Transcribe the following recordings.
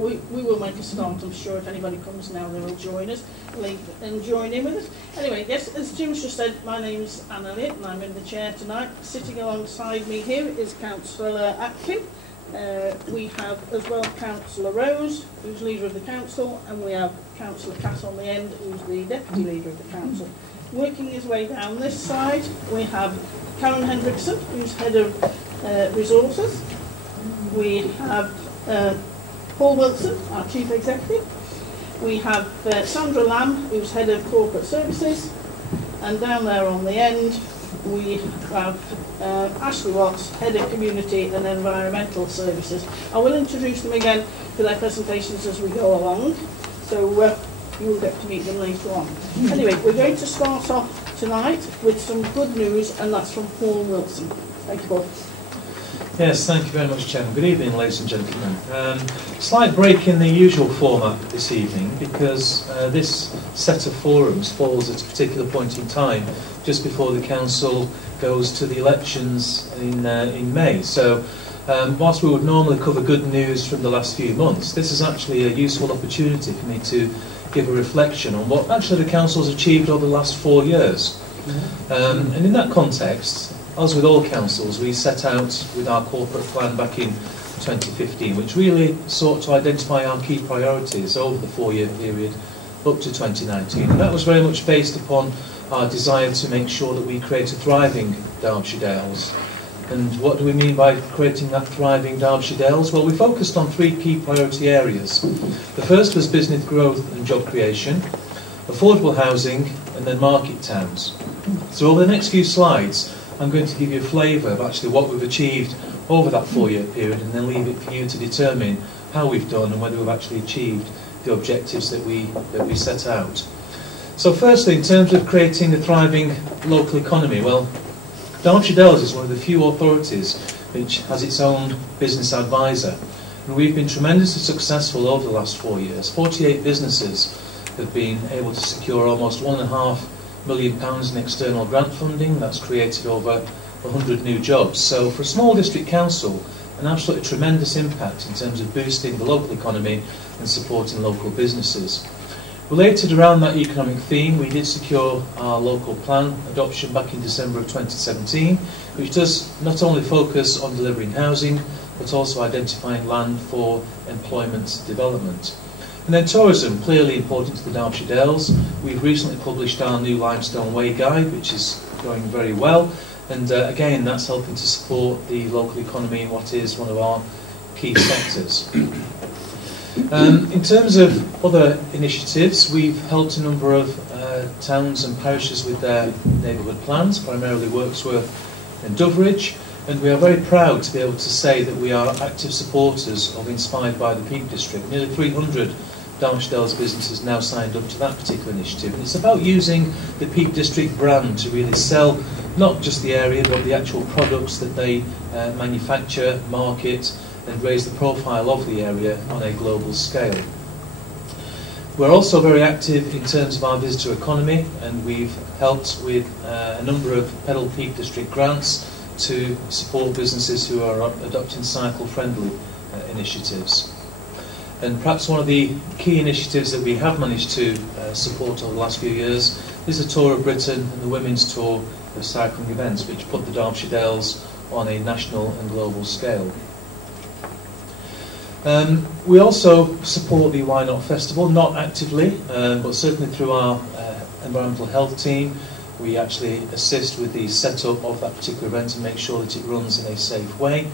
We will make a start. I'm sure if anybody comes now, they will join us and join in with us. Anyway, yes, as Jim's just said, my name's Anne Elliott and I'm in the chair tonight. Sitting alongside me here is Councillor Atkin. We have as well Councillor Rose, who's leader of the council, and we have Councillor Cass on the end, who's the deputy leader of the council. Working his way down this side, we have Karen Hendrickson, who's head of resources. We have Paul Wilson, our Chief Executive. We have Sandra Lamb, who's Head of Corporate Services. And down there on the end, we have Ashley Watts, Head of Community and Environmental Services. I will introduce them again for their presentations as we go along, so you will get to meet them later on. Anyway, we're going to start off tonight with some good news, and that's from Paul Wilson. Thank you, Paul. Yes, thank you very much, Chairman. Good evening, ladies and gentlemen. Slight break in the usual format this evening because this set of forums falls at a particular point in time just before the Council goes to the elections in May. So whilst we would normally cover good news from the last few months, this is actually a useful opportunity for me to give a reflection on what actually the Council has achieved over the last 4 years. And in that context, as with all councils, we set out with our corporate plan back in 2015, which really sought to identify our key priorities over the 4-year period up to 2019. And that was very much based upon our desire to make sure that we create a thriving Derbyshire Dales. And what do we mean by creating that thriving Derbyshire Dales? Well, we focused on 3 key priority areas. The first was business growth and job creation, affordable housing, and then market towns. So over the next few slides, I'm going to give you a flavour of actually what we've achieved over that 4-year period, and then leave it for you to determine how we've done and whether we've actually achieved the objectives that we set out. So firstly, in terms of creating a thriving local economy, well, Derbyshire Dales is one of the few authorities which has its own business advisor, and we've been tremendously successful over the last 4 years. 48 businesses have been able to secure almost £1.5 million in external grant funding. That's created over 100 new jobs. So for a small district council, an absolutely tremendous impact in terms of boosting the local economy and supporting local businesses. Related around that economic theme, we did secure our local plan adoption back in December of 2017, which does not only focus on delivering housing, but also identifying land for employment development. And then tourism, clearly important to the Derbyshire Dales. We've recently published our new Limestone Way Guide, which is going very well. And again, that's helping to support the local economy in what is one of our key sectors. In terms of other initiatives, we've helped a number of towns and parishes with their neighbourhood plans, primarily Wirksworth and Doveridge. And we are very proud to be able to say that we are active supporters of Inspired by the Peak District. Nearly 300 Derbyshire Dales businesses now signed up to that particular initiative. And it's about using the Peak District brand to really sell not just the area, but the actual products that they manufacture, market, and raise the profile of the area on a global scale. We're also very active in terms of our visitor economy, and we've helped with a number of Pedal Peak District grants to support businesses who are adopting cycle-friendly initiatives. And perhaps one of the key initiatives that we have managed to support over the last few years is the Tour of Britain and the Women's Tour of cycling events, which put the Derbyshire Dales on a national and global scale. We also support the Why Not Festival, not actively, but certainly through our environmental health team. We actually assist with the setup of that particular event and make sure that it runs in a safe way.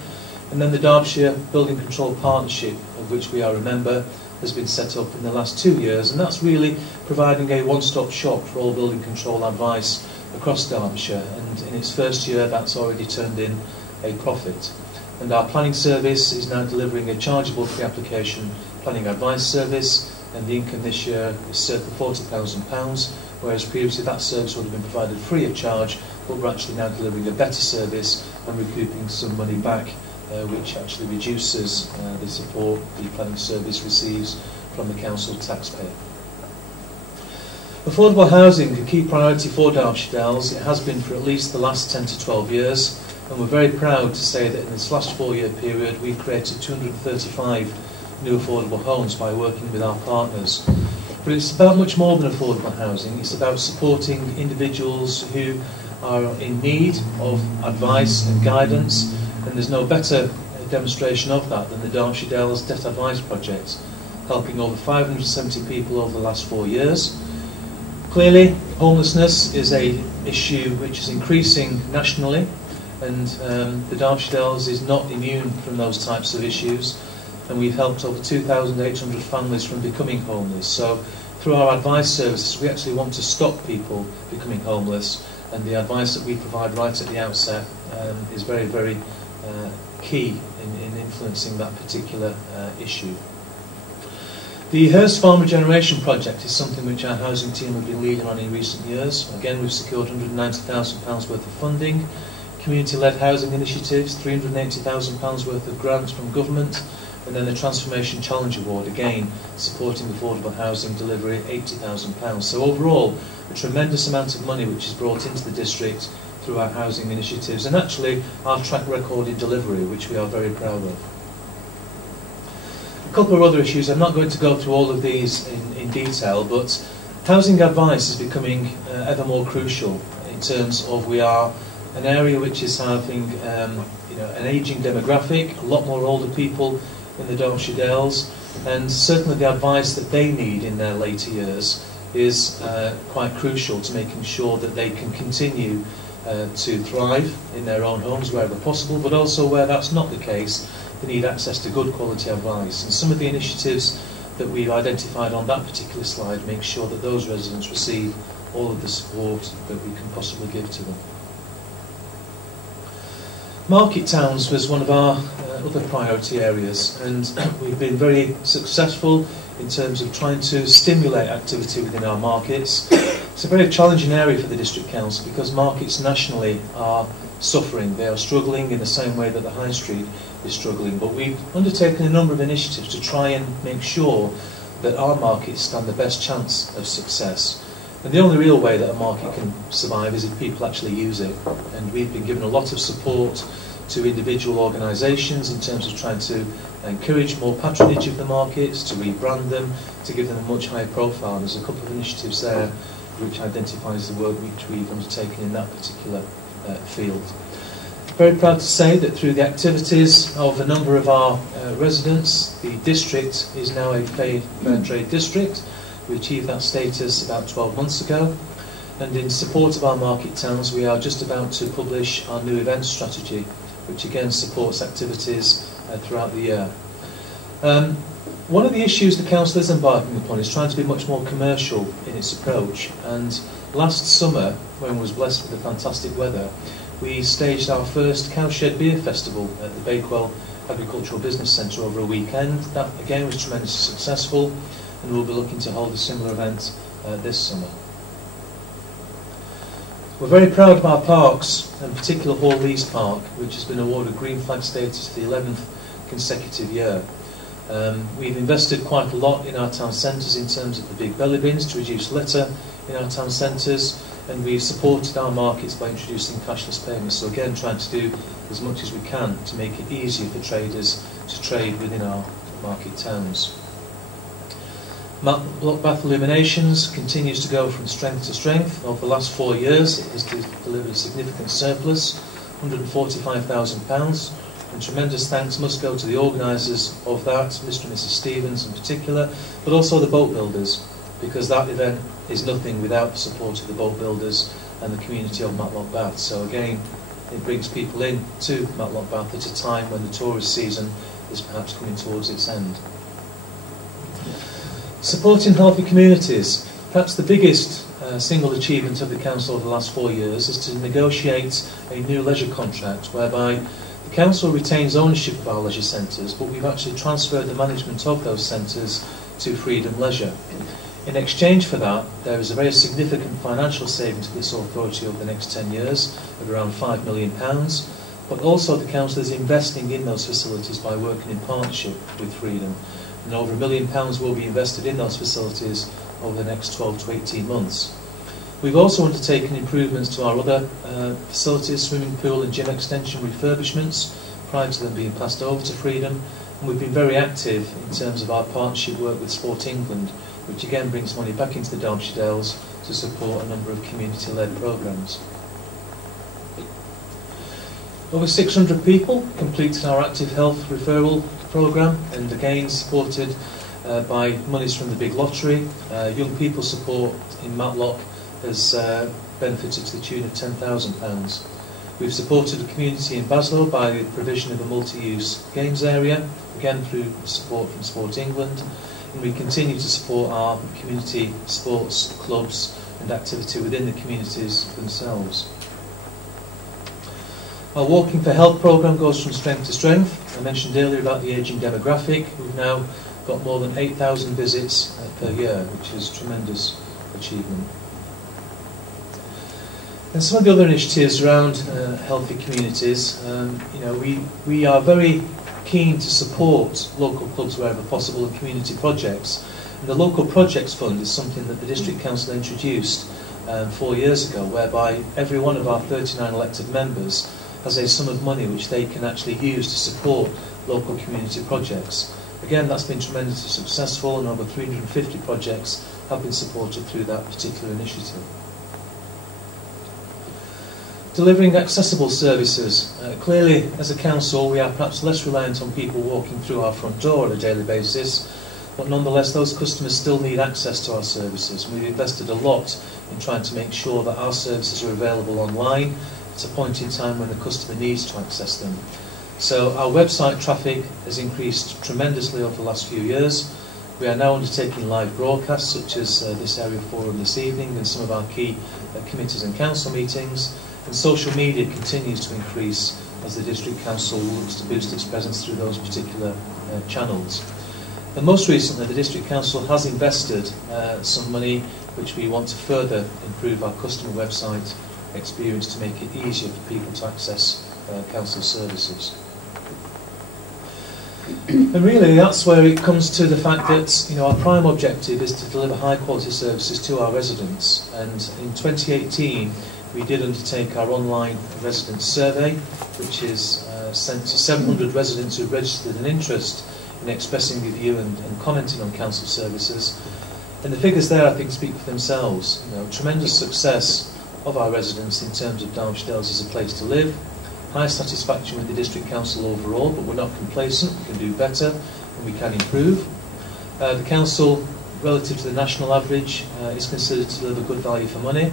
And then the Derbyshire Building Control Partnership, of which we are a member, has been set up in the last 2 years, and that's really providing a one-stop shop for all building control advice across Derbyshire, and in its first year that's already turned in a profit. And our planning service is now delivering a chargeable pre-application planning advice service, and the income this year is circa £40,000, whereas previously that service would have been provided free of charge, but we're actually now delivering a better service and recouping some money back, which actually reduces the support the planning service receives from the council taxpayer. Affordable housing, a key priority for Derbyshire Dales. It has been for at least the last 10 to 12 years, and we're very proud to say that in this last 4-year period we've created 235 new affordable homes by working with our partners. But it's about much more than affordable housing. It's about supporting individuals who are in need of advice and guidance, and there's no better demonstration of that than the Derbyshire Dales Debt Advice Project, helping over 570 people over the last 4 years. Clearly, homelessness is an issue which is increasing nationally, and the Derbyshire Dales is not immune from those types of issues, and we've helped over 2,800 families from becoming homeless. So through our advice services, we actually want to stop people becoming homeless, and the advice that we provide right at the outset is very, very key in influencing that particular issue. The Hurst Farm Regeneration Project is something which our housing team have been leading on in recent years. Again, we've secured £190,000 worth of funding, community-led housing initiatives, £380,000 worth of grants from government, and then the Transformation Challenge Award, again supporting affordable housing delivery at £80,000. So overall, a tremendous amount of money which is brought into the district through our housing initiatives, and actually our track record in delivery, which we are very proud of. A couple of other issues, I'm not going to go through all of these in detail, but housing advice is becoming ever more crucial in terms of we are an area which is having an ageing demographic, a lot more older people in the Derbyshire Dales, and certainly the advice that they need in their later years is quite crucial to making sure that they can continue to thrive in their own homes wherever possible, but also where that's not the case, they need access to good quality advice. And some of the initiatives that we've identified on that particular slide make sure that those residents receive all of the support that we can possibly give to them. Market towns was one of our other priority areas, and we've been very successful in terms of trying to stimulate activity within our markets. It's a very challenging area for the District Council because markets nationally are suffering. They are struggling in the same way that the High Street is struggling, but we've undertaken a number of initiatives to try and make sure that our markets stand the best chance of success. And the only real way that a market can survive is if people actually use it. And we've been given a lot of support to individual organisations in terms of trying to encourage more patronage of the markets, to rebrand them, to give them a much higher profile. And there's a couple of initiatives there which identifies the work which we've undertaken in that particular field. Very proud to say that through the activities of a number of our residents, the district is now a fair trade district. We achieved that status about 12 months ago, and in support of our market towns we are just about to publish our new events strategy, which again supports activities throughout the year. One of the issues the council is embarking upon is trying to be much more commercial in its approach, and last summer, when we was blessed with the fantastic weather, we staged our first Cowshed Beer Festival at the Bakewell Agricultural Business Centre over a weekend. That again was tremendously successful, and we'll be looking to hold a similar event this summer. We're very proud of our parks, in particular Hall East Park, which has been awarded Green Flag status for the 11th consecutive year. We've invested quite a lot in our town centres in terms of the big belly bins to reduce litter in our town centres, and we've supported our markets by introducing cashless payments. So again, trying to do as much as we can to make it easier for traders to trade within our market towns. Matlock Bath Illuminations continues to go from strength to strength. Over the last 4 years it has delivered a significant surplus, £145,000, and tremendous thanks must go to the organisers of that, Mr and Mrs Stevens in particular, but also the boat builders, because that event is nothing without the support of the boat builders and the community of Matlock Bath. So again, it brings people in to Matlock Bath at a time when the tourist season is perhaps coming towards its end. Supporting healthy communities. Perhaps the biggest single achievement of the council over the last 4 years is to negotiate a new leisure contract whereby the council retains ownership of our leisure centres, but we've actually transferred the management of those centres to Freedom Leisure. In exchange for that, there is a very significant financial saving to this authority over the next 10 years of around £5 million, but also the council is investing in those facilities by working in partnership with Freedom. And over £1 million will be invested in those facilities over the next 12 to 18 months. We've also undertaken improvements to our other facilities, swimming pool and gym extension refurbishments, prior to them being passed over to Freedom, And we've been very active in terms of our partnership work with Sport England, which again brings money back into the Derbyshire Dales to support a number of community-led programmes. Over 600 people completed our active health referral programme, and again supported by monies from the big lottery. Young people support in Matlock has benefited to the tune of £10,000. We've supported the community in Baslow by the provision of a multi-use games area, again through support from Sport England, and we continue to support our community sports clubs and activity within the communities themselves. Our Walking for Health programme goes from strength to strength. I mentioned earlier about the ageing demographic. We've now got more than 8,000 visits per year, which is a tremendous achievement. And some of the other initiatives around healthy communities, we are very keen to support local clubs wherever possible and community projects. And the Local Projects Fund is something that the District Council introduced 4 years ago, whereby every one of our 39 elected members has a sum of money which they can actually use to support local community projects. Again, that's been tremendously successful, and over 350 projects have been supported through that particular initiative. Delivering accessible services. Clearly, as a council, we are perhaps less reliant on people walking through our front door on a daily basis, but nonetheless, those customers still need access to our services. And we've invested a lot in trying to make sure that our services are available online at a point in time when the customer needs to access them. So our website traffic has increased tremendously over the last few years. We are now undertaking live broadcasts, such as this area forum this evening and some of our key committees and council meetings. And social media continues to increase as the District Council looks to boost its presence through those particular channels. And most recently, the District Council has invested some money which we want to further improve our customer website experience to make it easier for people to access council services. And really, that's where it comes to the fact that our prime objective is to deliver high quality services to our residents. And in 2018, we did undertake our online resident survey, which is sent to 700 residents who registered an interest in expressing their view and commenting on council services. And the figures there, I think, speak for themselves. Tremendous success of our residents in terms of Derbyshire Dales as a place to live, high satisfaction with the District Council overall, but we're not complacent, we can do better and we can improve. The Council, relative to the national average, is considered to deliver good value for money,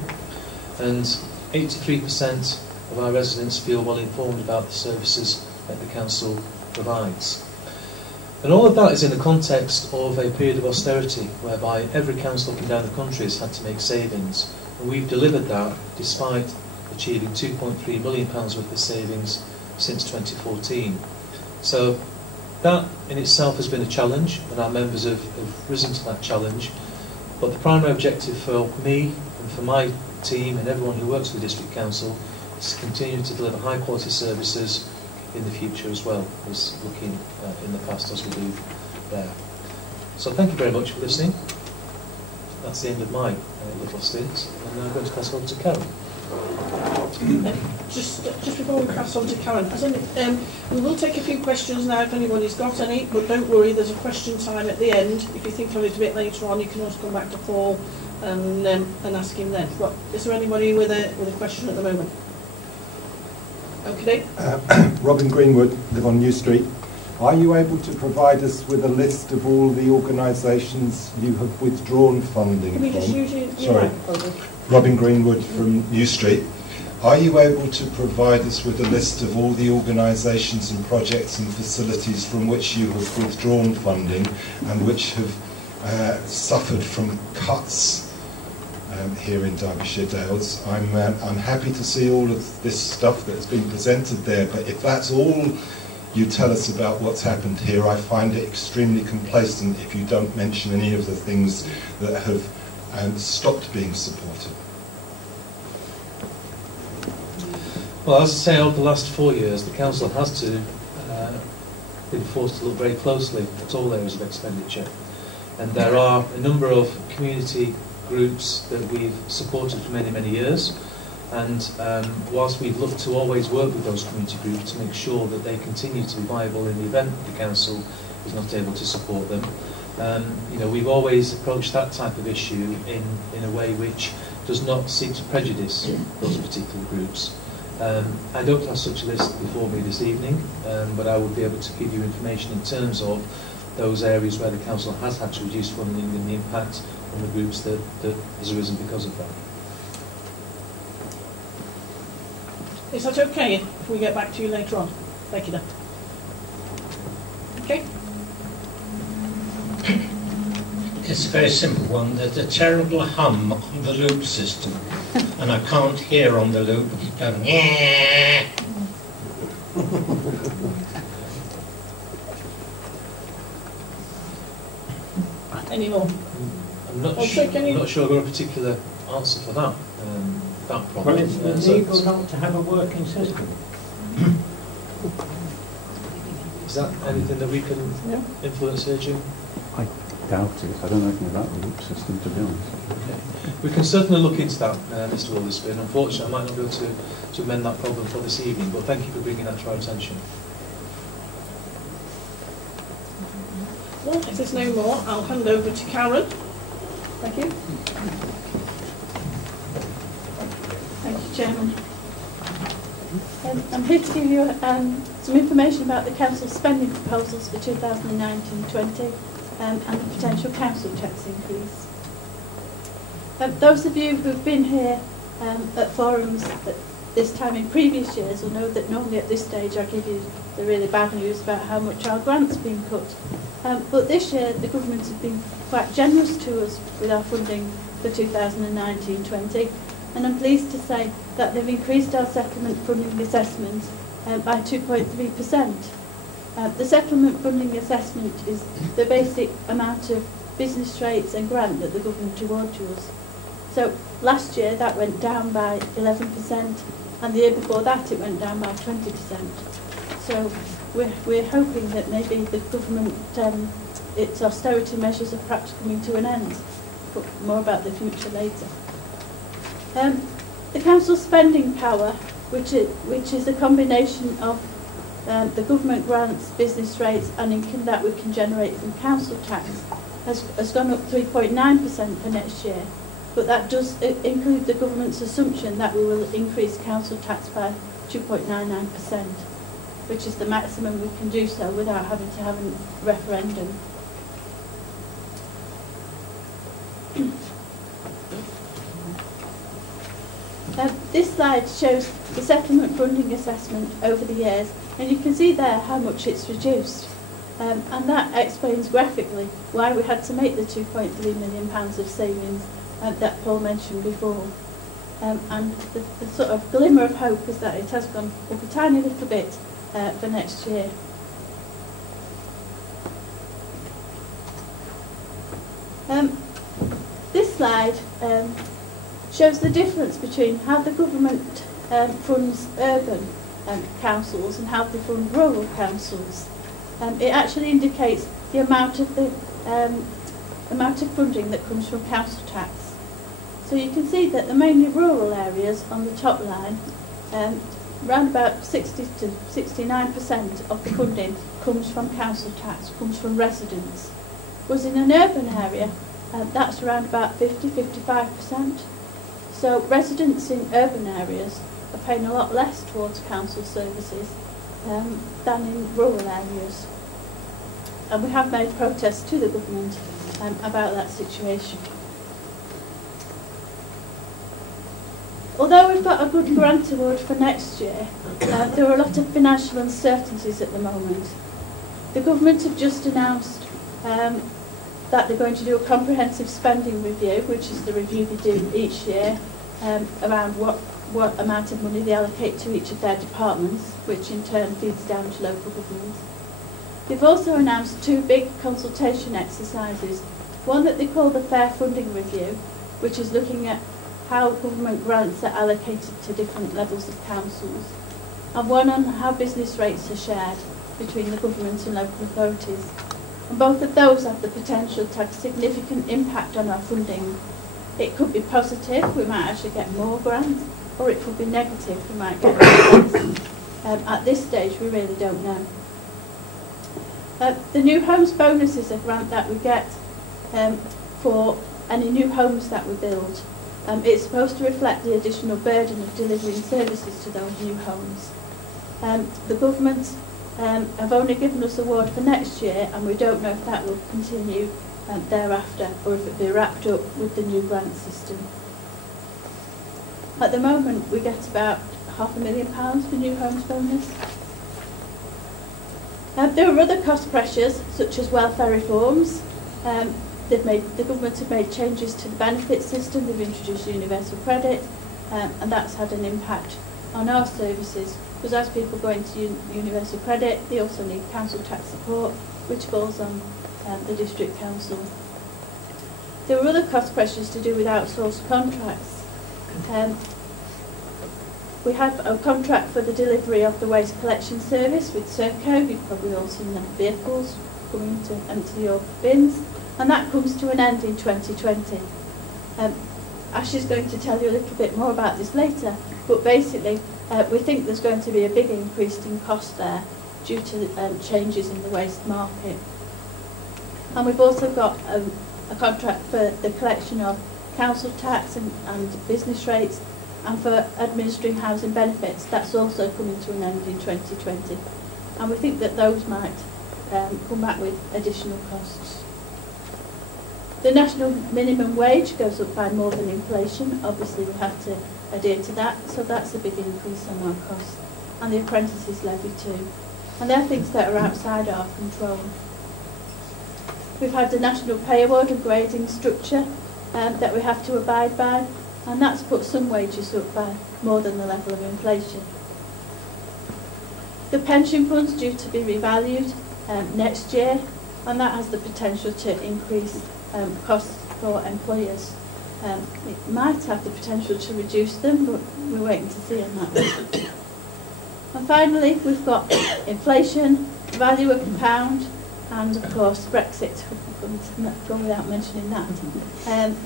and 83% of our residents feel well informed about the services that the Council provides. And all of that is in the context of a period of austerity, whereby every council up and down the country has had to make savings. And we've delivered that despite achieving £2.3 million worth of savings since 2014. So that in itself has been a challenge, and our members have risen to that challenge. But the primary objective for me and for my team and everyone who works for the District Council is to continue to deliver high quality services in the future as well as looking in the past as we do there. So thank you very much for listening. That's the end of my little stint, and I'm going to pass on to Karen. Just before we pass on to Karen, we will take a few questions now if anybody's got any, but don't worry, there's a question time at the end. If you think of it a bit later on, you can also come back to Paul and ask him then. But is there anybody with a question at the moment? Okay. Robin Greenwood, live on New Street. Are you able to provide us with a list of all the organisations you have withdrawn funding from? Just use your Sorry, Robin Greenwood from New Street. Are you able to provide us with a list of all the organisations and projects and facilities from which you have withdrawn funding and which have suffered from cuts here in Derbyshire Dales? I'm happy to see all of this stuff that's been presented there, but if that's all you tell us about what's happened here, I find it extremely complacent if you don't mention any of the things that have stopped being supported. Well, as I say, over the last 4 years, the Council has been forced to look very closely at all areas of expenditure. And there are a number of community groups that we've supported for many, many years. And whilst we'd love to always work with those community groups to make sure that they continue to be viable in the event the council is not able to support them, you know, we've always approached that type of issue in a way which does not seek to prejudice those particular groups. I don't have such a list before me this evening, but I would be able to give you information in terms of those areas where the council has had to reduce funding and the impact on the groups that has arisen because of that. Is that okay if we get back to you later on? Thank you, Dan. Okay. It's a very simple one. There's a terrible hum on the loop system, and I can't hear on the loop. It's going, yeah. Any more? I'm not sure I've got a particular answer for that. That problem. Well, it's illegal not to have a working system. Is that anything that we can influence here, Jim? I doubt it. I don't know anything about the loop system, to be honest. Okay. We can certainly look into that, Mr. Wilderspin. Unfortunately, I might not be able to amend that problem for this evening, but thank you for bringing that to our attention. Well, if there's no more, I'll hand over to Karen. Thank you. Thank you, Chairman. I'm here to give you some information about the Council's spending proposals for 2019-20 and the potential council tax increase. Those of you who've been here at forums at this time in previous years will know that normally at this stage I give you the really bad news about how much our grant's been cut. But this year the government has been quite generous to us with our funding for 2019-20, and I'm pleased to say that they've increased our settlement funding assessment by 2.3%. The settlement funding assessment is the basic amount of business rates and grant that the government award to us. So last year that went down by 11%, and the year before that it went down by 20%. So we're hoping that maybe the government, its austerity measures are perhaps coming to an end. But more about the future later. The council's spending power, which is a combination of the government grants, business rates and income that we can generate from council tax, has gone up 3.9% for next year. But that does include the government's assumption that we will increase council tax by 2.99%, which is the maximum we can do so without having to have a referendum. This slide shows the settlement funding assessment over the years, and you can see there how much it's reduced. And that explains graphically why we had to make the £2.3 million of savings that Paul mentioned before. And the sort of glimmer of hope is that it has gone up a tiny little bit for next year. This slide shows the difference between how the government funds urban councils and how they fund rural councils. It actually indicates the amount of funding that comes from council tax. So you can see that the mainly rural areas on the top line, around about 60 to 69% of the funding comes from council tax, comes from residents. Whereas in an urban area, that's around about 50–55%. So residents in urban areas are paying a lot less towards council services than in rural areas. And we have made protests to the government about that situation. Although we've got a good grant award for next year, there are a lot of financial uncertainties at the moment. The government have just announced that they're going to do a comprehensive spending review, which is the review they do each year, around what amount of money they allocate to each of their departments, which in turn feeds down to local government. They've also announced two big consultation exercises, one that they call the Fair Funding Review, which is looking at how government grants are allocated to different levels of councils, and one on how business rates are shared between the government and local authorities. And both of those have the potential to have a significant impact on our funding. It could be positive, we might actually get more grants, or it could be negative. We might get less. At this stage, we really don't know. The new homes bonus is a grant that we get for any new homes that we build. It's supposed to reflect the additional burden of delivering services to those new homes. The government have only given us award for next year, and we don't know if that will continue thereafter, or if it will be wrapped up with the new grant system. At the moment, we get about £500,000 for new homes bonus. There are other cost pressures, such as welfare reforms. The government have made changes to the benefit system. They've introduced universal credit, and that's had an impact on our services, because as people go into universal credit, they also need council tax support, which falls on the district council. There were other cost pressures to do with outsourced contracts. We have a contract for the delivery of the waste collection service with Serco. You've probably all seen the vehicles coming to empty your bins, and that comes to an end in 2020. Ash is going to tell you a little bit more about this later, but basically we think there's going to be a big increase in cost there due to changes in the waste market. And we've also got a contract for the collection of council tax and business rates, and for administering housing benefits. That's also coming to an end in 2020. And we think that those might come back with additional costs. The national minimum wage goes up by more than inflation. Obviously we have to adhere to that, so that's a big increase on our costs. And the apprentices levy too. And they're things that are outside our control. We've had the national pay award and grading structure that we have to abide by, and that's put some wages up by more than the level of inflation. The pension fund's due to be revalued next year, and that has the potential to increase costs for employers. It might have the potential to reduce them, but we're waiting to see on that one. And finally, we've got inflation, value of the pound, and of course Brexit. Not go without mentioning that.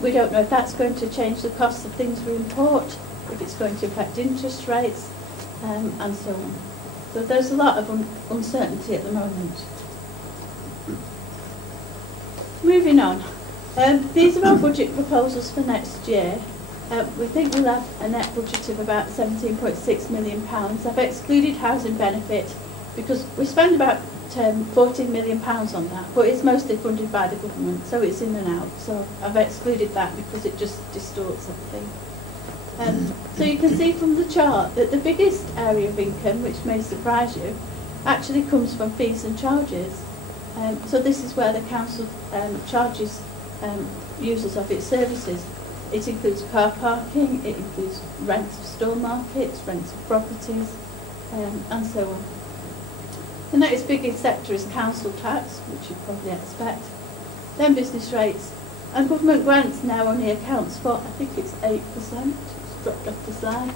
We don't know if that's going to change the cost of things we import, if it's going to affect interest rates, and so on. So there's a lot of uncertainty at the moment. Moving on. These are our budget proposals for next year. We think we'll have a net budget of about £17.6 million. I've excluded housing benefit because we spend about £14 million on that, but it's mostly funded by the government, so it's in and out. So I've excluded that because it just distorts everything. So you can see from the chart that the biggest area of income, which may surprise you, actually comes from fees and charges. So this is where the council charges users of its services. It includes car parking, it includes rent of store markets, rent of properties, and so on. The next biggest sector is council tax, which you'd probably expect, then business rates, and government grants now only accounts for, I think it's 8%, it's dropped off the slide.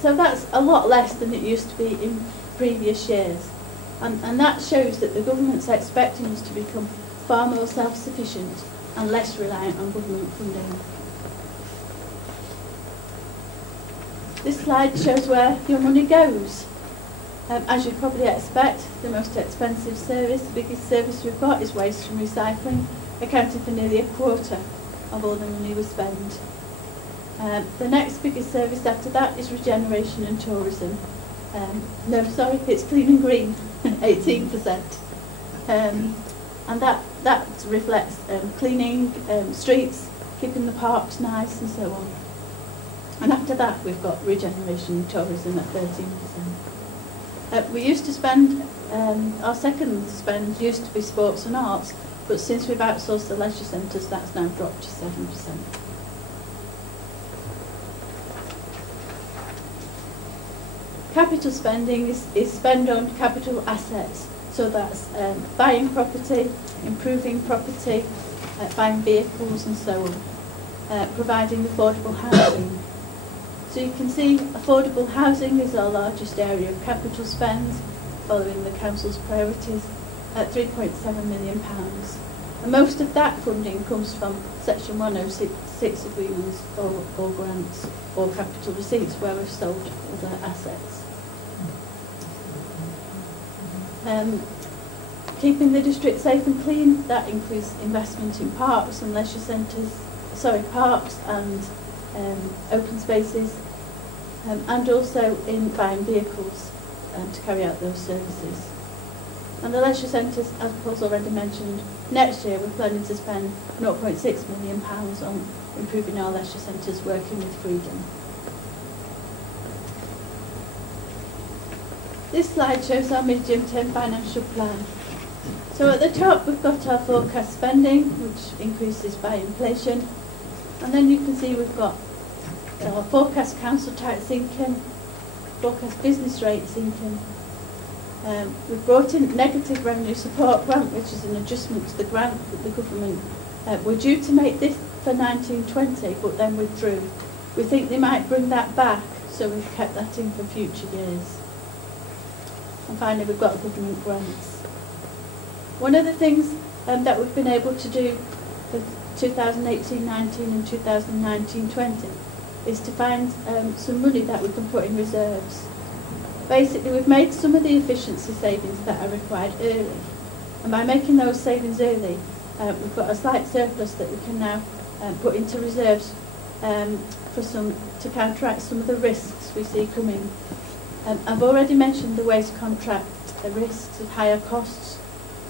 So that's a lot less than it used to be in previous years. And that shows that the government's expecting us to become far more self-sufficient and less reliant on government funding. This slide shows where your money goes. As you'd probably expect, the most expensive service, the biggest service we've got is waste and recycling, accounting for nearly a quarter of all the money we spend. The next biggest service after that is regeneration and tourism. It's clean and green, 18%. And that reflects cleaning streets, keeping the parks nice and so on. And after that we've got regeneration and tourism at 13%. We used to spend, our second spend used to be sports and arts, but since we've outsourced the leisure centres, that's now dropped to 7%. Capital spending is spend on capital assets, so that's buying property, improving property, buying vehicles and so on, providing affordable housing. So you can see affordable housing is our largest area of capital spend, following the council's priorities, at £3.7 million. And most of that funding comes from Section 106 agreements or grants or capital receipts where we've sold other assets. Keeping the district safe and clean, that includes investment in parks and leisure centres, parks and open spaces, and also in buying vehicles to carry out those services. And the leisure centres, as Paul's already mentioned, next year we're planning to spend £0.6 million on improving our leisure centres, working with Freedom. This slide shows our medium-term financial plan. So at the top we've got our forecast spending, which increases by inflation, and then you can see we've got our forecast council tax income, forecast business rates income. We've brought in negative revenue support grant, which is an adjustment to the grant that the government were due to make this for 1920, but then withdrew. We think they might bring that back, so we've kept that in for future years. And finally, we've got government grants. One of the things that we've been able to do for 2018-19 and 2019-20 is to find some money that we can put in reserves. Basically, we've made some of the efficiency savings that are required early, and by making those savings early, we've got a slight surplus that we can now put into reserves to counteract some of the risks we see coming. I've already mentioned the waste contract risks of higher costs.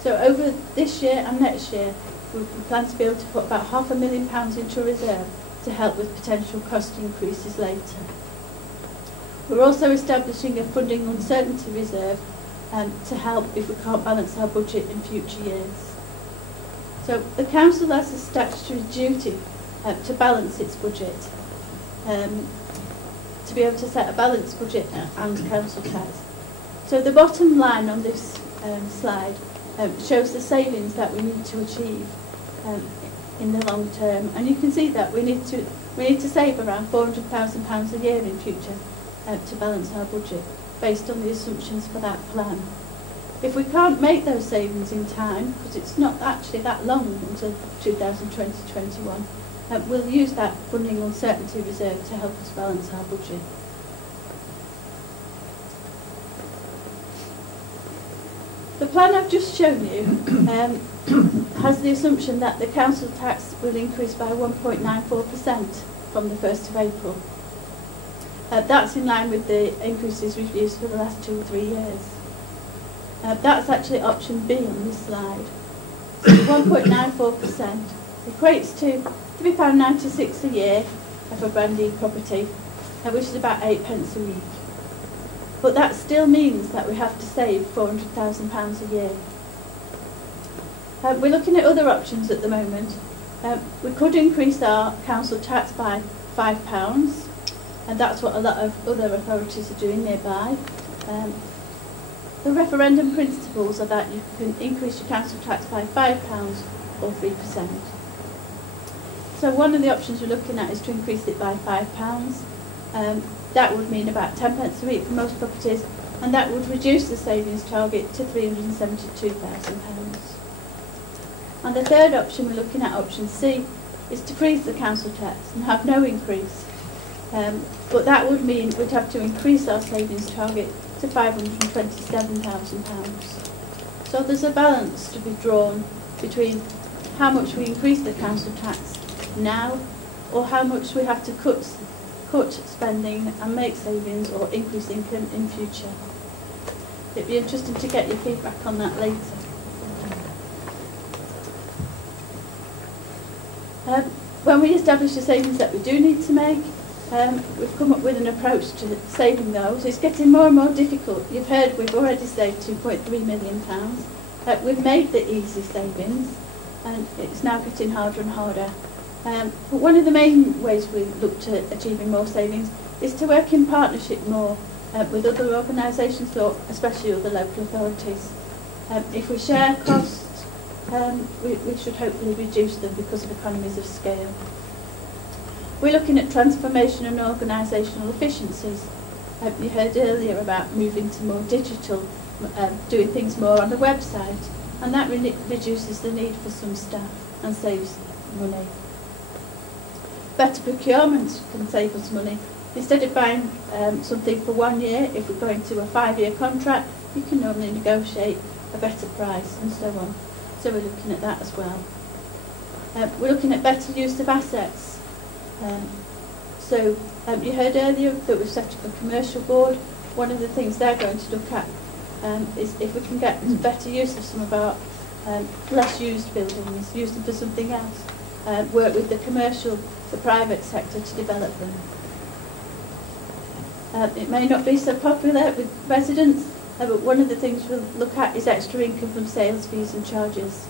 So over this year and next year, we plan to be able to put about £500,000 into a reserve to help with potential cost increases later. We're also establishing a funding uncertainty reserve to help if we can't balance our budget in future years. So the council has a statutory duty to balance its budget, to be able to set a balanced budget and council tax. So the bottom line on this slide shows the savings that we need to achieve in the long term, and you can see that we need to save around £400,000 a year in future to balance our budget based on the assumptions for that plan. If we can't make those savings in time, because it's not actually that long until 2020-21, we'll use that funding uncertainty reserve to help us balance our budget. The plan I've just shown you has the assumption that the council tax will increase by 1.94% from the 1st of April. That's in line with the increases we've used for the last 2 or 3 years. That's actually option B on this slide. So 1.94% equates to £3.96 a year for brand new property, which is about 8 pence a week. But that still means that we have to save £400,000 a year. We're looking at other options at the moment. We could increase our council tax by £5, and that's what a lot of other authorities are doing nearby. The referendum principles are that you can increase your council tax by £5 or 3%. So one of the options we're looking at is to increase it by £5. That would mean about 10 pence a week for most properties, and that would reduce the savings target to £372,000. And the third option we're looking at, option C, is to freeze the council tax and have no increase. But that would mean we'd have to increase our savings target to £527,000. So there's a balance to be drawn between how much we increase the council tax now, or how much we have to cut spending and make savings or increase income in future. It'd be interesting to get your feedback on that later. When we establish the savings that we do need to make, we've come up with an approach to saving those. It's getting more and more difficult. You've heard we've already saved £2.3 million. We've made the easy savings, and it's now getting harder and harder. But one of the main ways we look to achieving more savings is to work in partnership more with other organisations, or especially other local authorities. If we share costs, we should hopefully reduce them because of economies of scale. We're looking at transformation and organisational efficiencies. You heard earlier about moving to more digital, doing things more on the website. and that really reduces the need for some staff and saves money. Better procurement can save us money. Instead of buying something for 1 year, if we're going to a 5-year contract, you can normally negotiate a better price and so on. So we're looking at that as well. We're looking at better use of assets. You heard earlier that we've set up a commercial board. One of the things they're going to look at is if we can get better use of some of our less used buildings, use them for something else. Work with the private sector to develop them. It may not be so popular with residents, but one of the things we'll look at is extra income from sales fees and charges.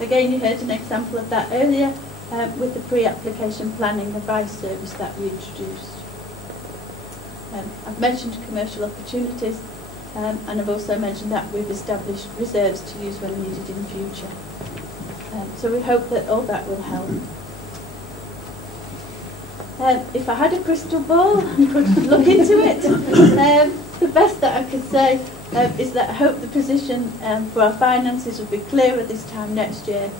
Again, you heard an example of that earlier with the pre-application planning advice service that we introduced. I've mentioned commercial opportunities, and I've also mentioned that we've established reserves to use when needed in future. So we hope that all that will help. If I had a crystal ball and could look into it, the best that I could say is that I hope the position for our finances will be clearer this time next year,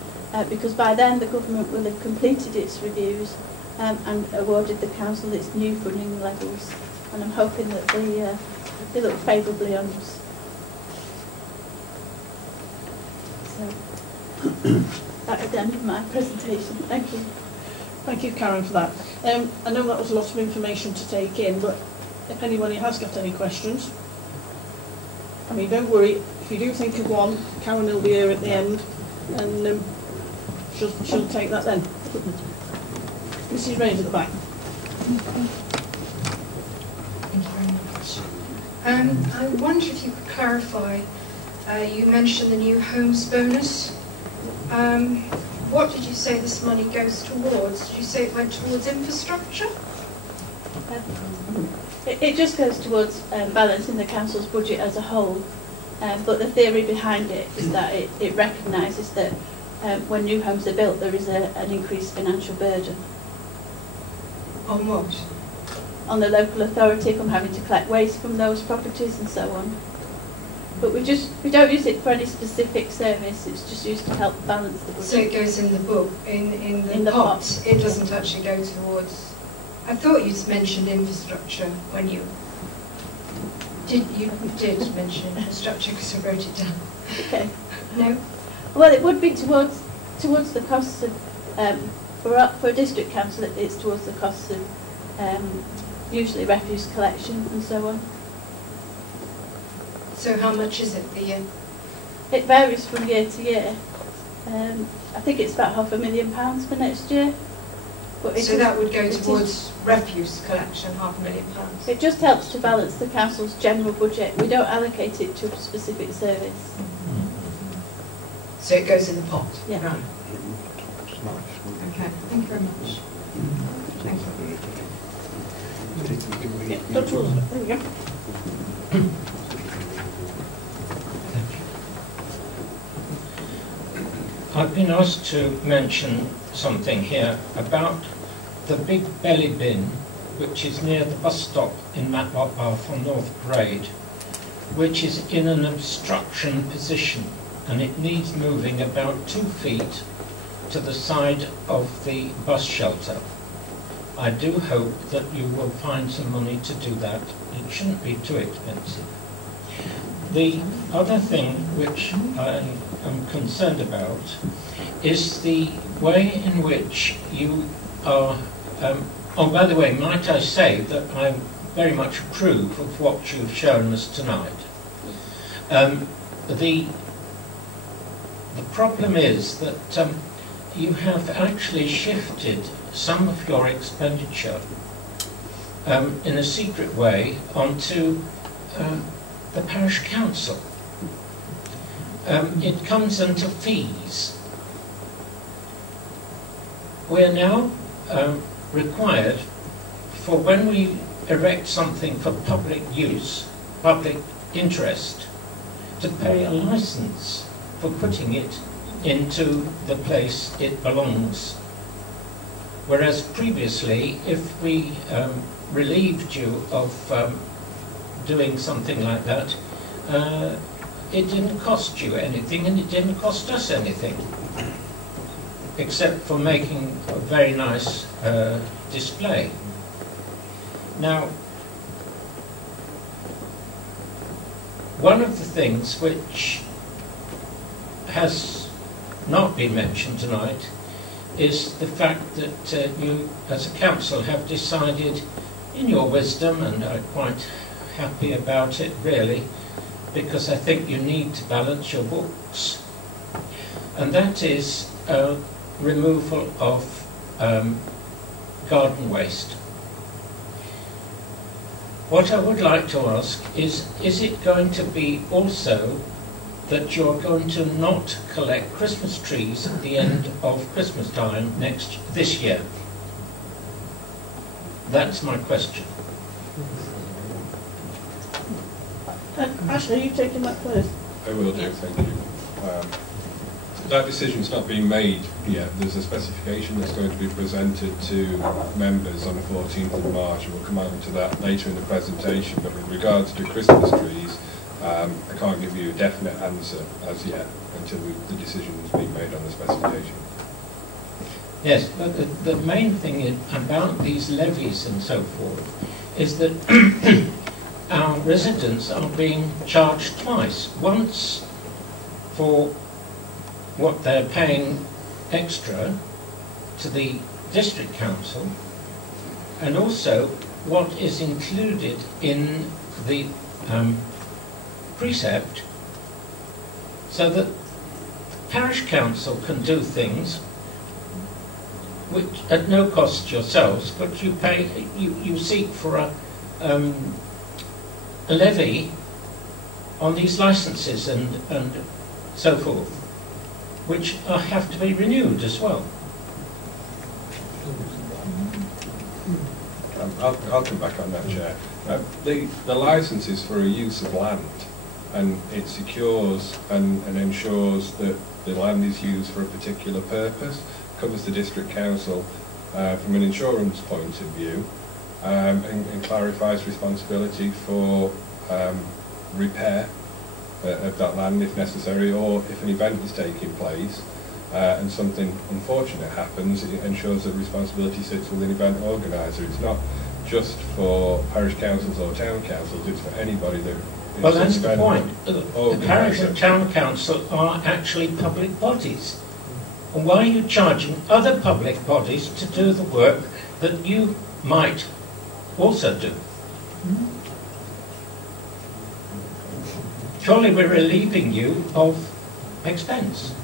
because by then the government will have completed its reviews and awarded the council its new funding levels. And I'm hoping that they look favourably on us. So that is the end of my presentation. Thank you. Thank you, Karen, for that. I know that was a lot of information to take in, but if anybody has got any questions, I mean, don't worry. If you do think of one, Karen will be here at the end, and she'll take that then. Mrs. Rains at the back. Thank you very much. I wonder if you could clarify, you mentioned the new homes bonus. What did you say this money goes towards? Did you say it went towards infrastructure? It just goes towards balancing the council's budget as a whole, but the theory behind it is that it recognises that when new homes are built there is an increased financial burden. On what? On the local authority from having to collect waste from those properties and so on. But we don't use it for any specific service, it's just used to help balance the budget. So it goes in the book, in the pot. It doesn't actually go towards... I thought you mentioned infrastructure when you did mention infrastructure because I wrote it down. Okay. No? Well, it would be towards the costs of, for a district council it's towards the costs of usually refuse collection and so on. So how much is it the year? It varies from year to year. I think it's about £500,000 for next year. But so that would go towards refuse collection, £500,000? It just helps to balance the council's general budget. We don't allocate it to a specific service. So it goes in the pot? Yeah. Right. Okay, thank you very much. Thank you. Yeah, Dr. Elizabeth, there we go. I've been asked to mention something here about the big belly bin, which is near the bus stop in Matlock on North Parade, which is in an obstruction position, and it needs moving about 2 feet to the side of the bus shelter. I do hope that you will find some money to do that. It shouldn't be too expensive. The other thing which I am concerned about is the way in which you are... oh, by the way, might I say that I very much approve of what you've shown us tonight. The problem is that you have actually shifted some of your expenditure in a secret way onto the parish council. It comes into fees. We are now required, for when we erect something for public use, public interest, to pay a licence for putting it into the place it belongs. Whereas previously, if we relieved you of doing something like that, it didn't cost you anything and it didn't cost us anything, except for making a very nice display. Now, one of the things which has not been mentioned tonight is the fact that you as a council have decided in your wisdom, and I'm quite happy about it really, because I think you need to balance your books, and that is removal of garden waste. What I would like to ask is it going to be also that you're going to not collect Christmas trees at the end of Christmas time this year? That's my question. Ashley, are you taking that first? I will do, thank you. That decision's not been made yet. There's a specification that's going to be presented to members on the 14th of March, and we'll come on to that later in the presentation. But with regards to Christmas trees, I can't give you a definite answer as yet until the decision has been made on the specification. Yes, but the main thing about these levies and so forth is that our residents are being charged twice. Once for what they're paying extra to the district council, and also what is included in the precept, so that parish council can do things which at no cost to yourselves, but you pay, you seek for a levy on these licences and so forth, which have to be renewed as well. I'll come back on that, Chair. The licence is for a use of land, and it secures and ensures that the land is used for a particular purpose, covers the district council from an insurance point of view, and clarifies responsibility for repair of that land if necessary, or if an event is taking place and something unfortunate happens, it ensures that responsibility sits with an event organiser. It's not just for parish councils or town councils, it's for anybody that is. Well, that's the point. The parish and town council are actually public bodies. And why are you charging other public bodies to do the work that you might also do? Surely we're relieving you of expense.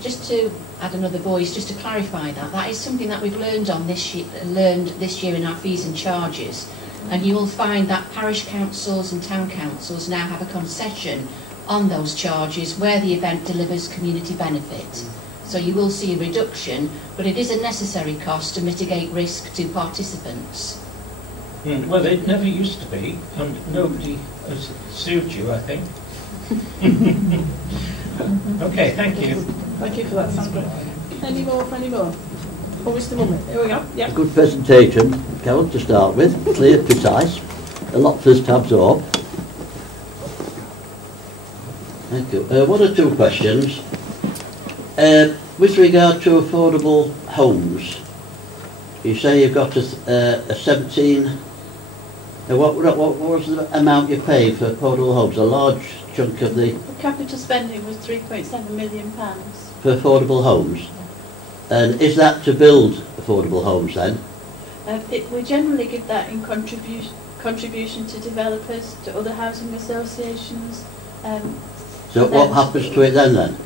Just to add another voice, just to clarify that is something that we've learned this year in our fees and charges, and you will find that parish councils and town councils now have a concession on those charges where the event delivers community benefit. So you will see a reduction, but it is a necessary cost to mitigate risk to participants. Well, it never used to be, and nobody has sued you, I think. Okay, thank you. Thank you for that, Sandra. Any more? Oh, Mr. Mummett, here we go. Yeah. Good presentation, Carol, to start with. Clear, precise. A lot for us to absorb. Thank you. One or two questions. With regard to affordable homes, you say you've got a 17... what was the amount you paid for affordable homes? A large chunk of the... Capital spending was £3.7 million. For affordable homes? And is that to build affordable homes then? We generally give that in contribution to developers, to other housing associations. So what happens to it then?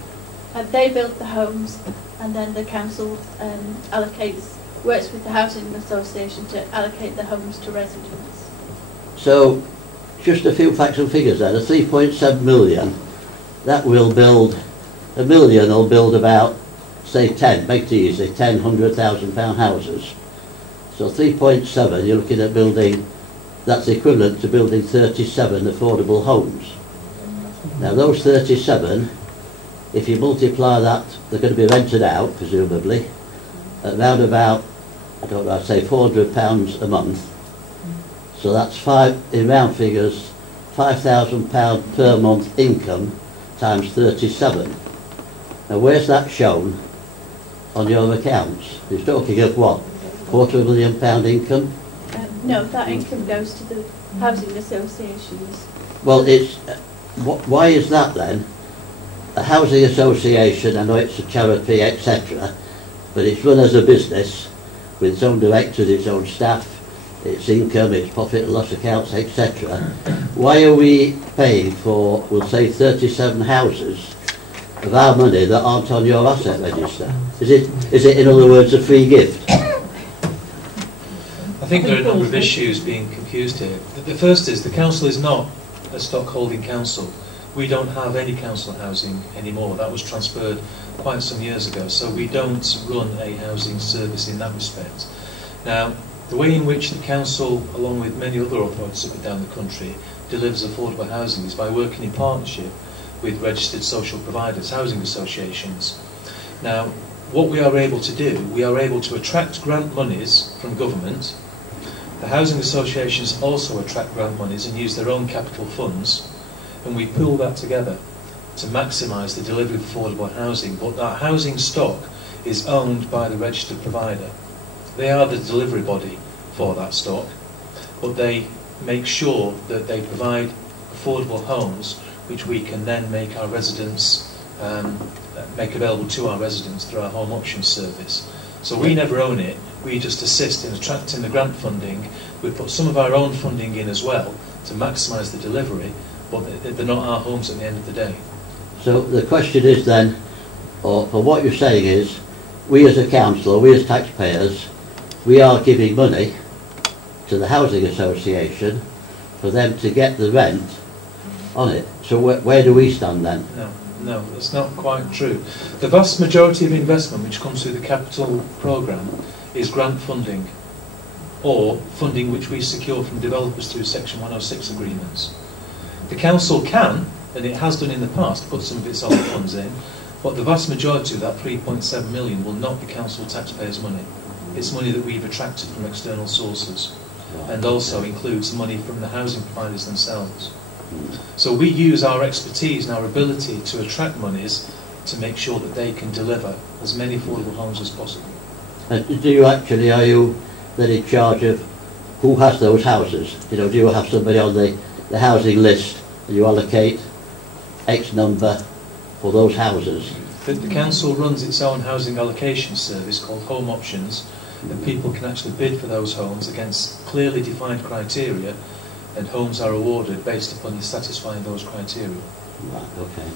They build the homes, and then the council works with the housing association to allocate the homes to residents. So, just a few facts and figures then. A 3.7 million, that will build, £1 million will build about, say 10, make it easy, 10 £100,000 houses. So 3.7, you're looking at building, that's equivalent to building 37 affordable homes. Now those 37, if you multiply that, they're going to be rented out, presumably, around about, I don't know, I'd say £400 a month. So that's in round figures, £5,000 per month income times 37. Now where's that shown on your accounts? You're talking of what? £250,000 income? No, that income goes to the housing associations. Well, it's why is that then? A housing association, I know it's a charity, etc., but it's run as a business with its own directors, its own staff, its income, its profit and loss accounts, etc. Why are we paying for, we'll say, 37 houses of our money that aren't on your asset register? Is it in other words, a free gift? I think there are a number of issues being confused here. The first is the council is not a stockholding council. We don't have any council housing anymore. That was transferred quite some years ago, so we don't run a housing service in that respect. Now, the way in which the council, along with many other authorities up and down the country, delivers affordable housing is by working in partnership with registered social providers, housing associations. Now, what we are able to do, we are able to attract grant monies from government. The housing associations also attract grant monies and use their own capital funds, and we pool that together to maximise the delivery of affordable housing. But that housing stock is owned by the registered provider. They are the delivery body for that stock, but they make sure that they provide affordable homes which we can then make our residents make available to our residents through our home options service. So we never own it, we just assist in attracting the grant funding. We put some of our own funding in as well to maximise the delivery, but they're not our homes at the end of the day. So the question is then, or for what you're saying is, we as a council, or we as taxpayers, we are giving money to the housing association for them to get the rent on it. So where do we stand then? No, that's not quite true. The vast majority of investment which comes through the capital programme is grant funding, or funding which we secure from developers through Section 106 agreements. The council can, and it has done in the past, put some of its own funds in, but the vast majority of that 3.7 million will not be council taxpayers' money. It's money that we've attracted from external sources, and also includes money from the housing providers themselves. So we use our expertise and our ability to attract monies to make sure that they can deliver as many affordable homes as possible. And are you then in charge of who has those houses? You know, do you have somebody on the housing list and you allocate X number for those houses? The council runs its own housing allocation service called Home Options, and people can actually bid for those homes against clearly defined criteria, and homes are awarded based upon you satisfying those criteria. Right, okay.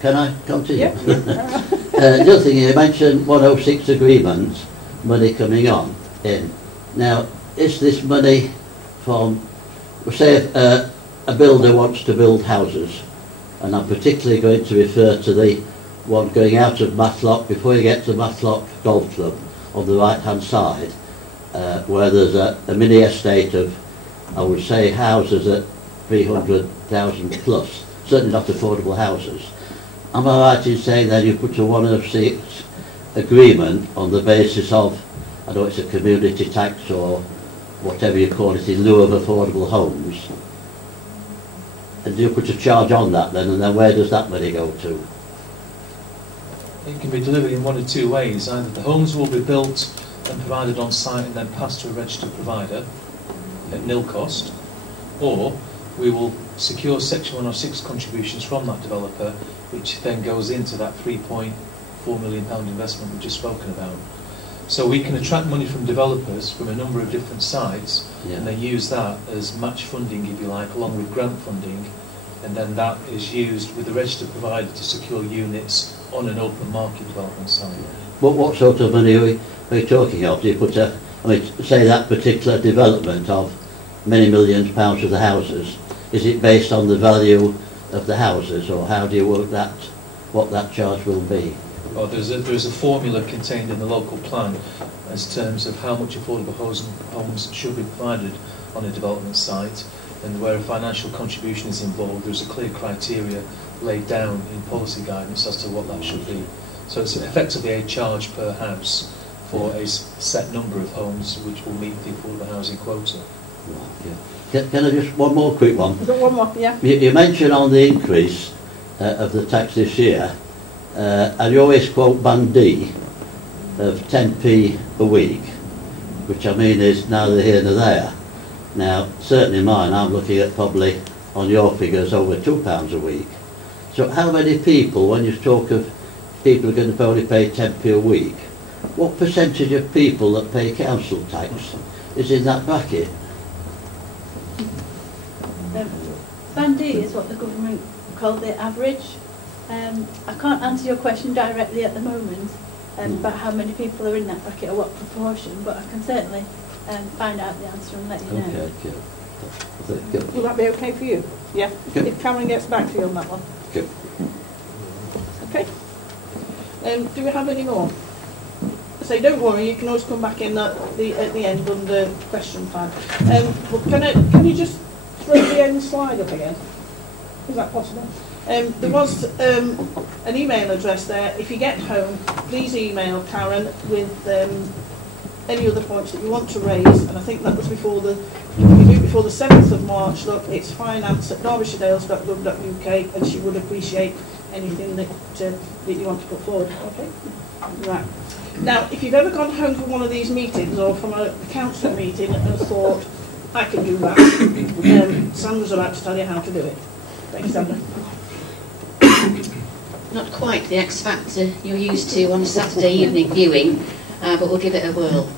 Can I continue? Yeah. The other thing, you mentioned 106 agreements, money coming on in. Now, is this money from, say if a builder wants to build houses, and I'm particularly going to refer to the one going out of Matlock, before you get to Matlock Golf Club, on the right hand side, where there's a mini estate of, I would say, houses at 300,000 plus, certainly not affordable houses. Am I right in saying that you put a 106 agreement on the basis of, I know it's a community tax or whatever you call it, in lieu of affordable homes? And do you put a charge on that then, and then where does that money go to? It can be delivered in one of two ways. Either the homes will be built and provided on site and then passed to a registered provider at nil cost, or we will secure Section 106 contributions from that developer, which then goes into that £3.4 million investment we've just spoken about. So we can attract money from developers from a number of different sites, and they use that as match funding, if you like, along with grant funding, and then that is used with the registered provider to secure units on an open market development site. What sort of money are you talking of? Do you put say that particular development of many millions of pounds of the houses, is it based on the value of the houses, or how do you work that, what that charge will be? Well, there's a formula contained in the local plan as terms of how much affordable homes should be provided on a development site, and where a financial contribution is involved, there's a clear criteria laid down in policy guidance as to what that should be. So it's effectively a charge per house for a set number of homes which will meet the affordable housing quota. Right, yeah. Can I just, one more quick one? One more, yeah. You mentioned on the increase of the tax this year, and you always quote Band D of 10p a week, which I mean is neither here nor there. Now, certainly mine, I'm looking at probably, on your figures, over £2 a week. So how many people, when you talk of people who are going to only pay 10p a week, what percentage of people that pay council tax is in that bracket? Band D is what the government call the average. I can't answer your question directly at the moment about how many people are in that bracket or what proportion, but I can certainly find out the answer and let you know. Okay, good. Will that be okay for you? Yeah. Good. If Cameron gets back to you on that one. Good. Okay. Do we have any more? So don't worry, you can always come back in at the end under question time. But can you just throw the end slide up again? Is that possible? There was an email address there. If you get home, please email Karen with any other points that you want to raise. And I think that was before the 7th of March. Look, it's finance@derbyshiredales.gov.uk, and she would appreciate anything that you want to put forward. Okay. Right. Now, if you've ever gone home from one of these meetings or from a council meeting and thought, I can do that, Sandra's about to tell you how to do it. Thank you, Sandra. Not quite the X Factor you're used to on a Saturday evening viewing, but we'll give it a whirl.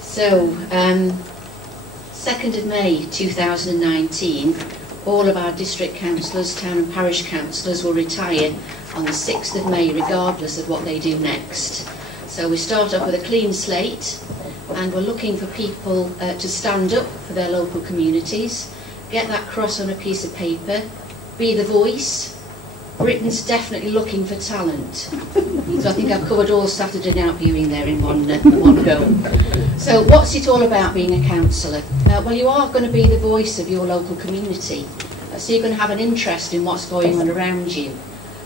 So, 2nd of May 2019, all of our district councillors, town and parish councillors will retire on the 6th of May regardless of what they do next. So we start off with a clean slate, and we're looking for people to stand up for their local communities, get that cross on a piece of paper, be the voice. Britain's definitely looking for talent. So I think I've covered all Saturday night viewing there in one go. So what's it all about being a councillor? Well, you are going to be the voice of your local community. So you're going to have an interest in what's going on around you.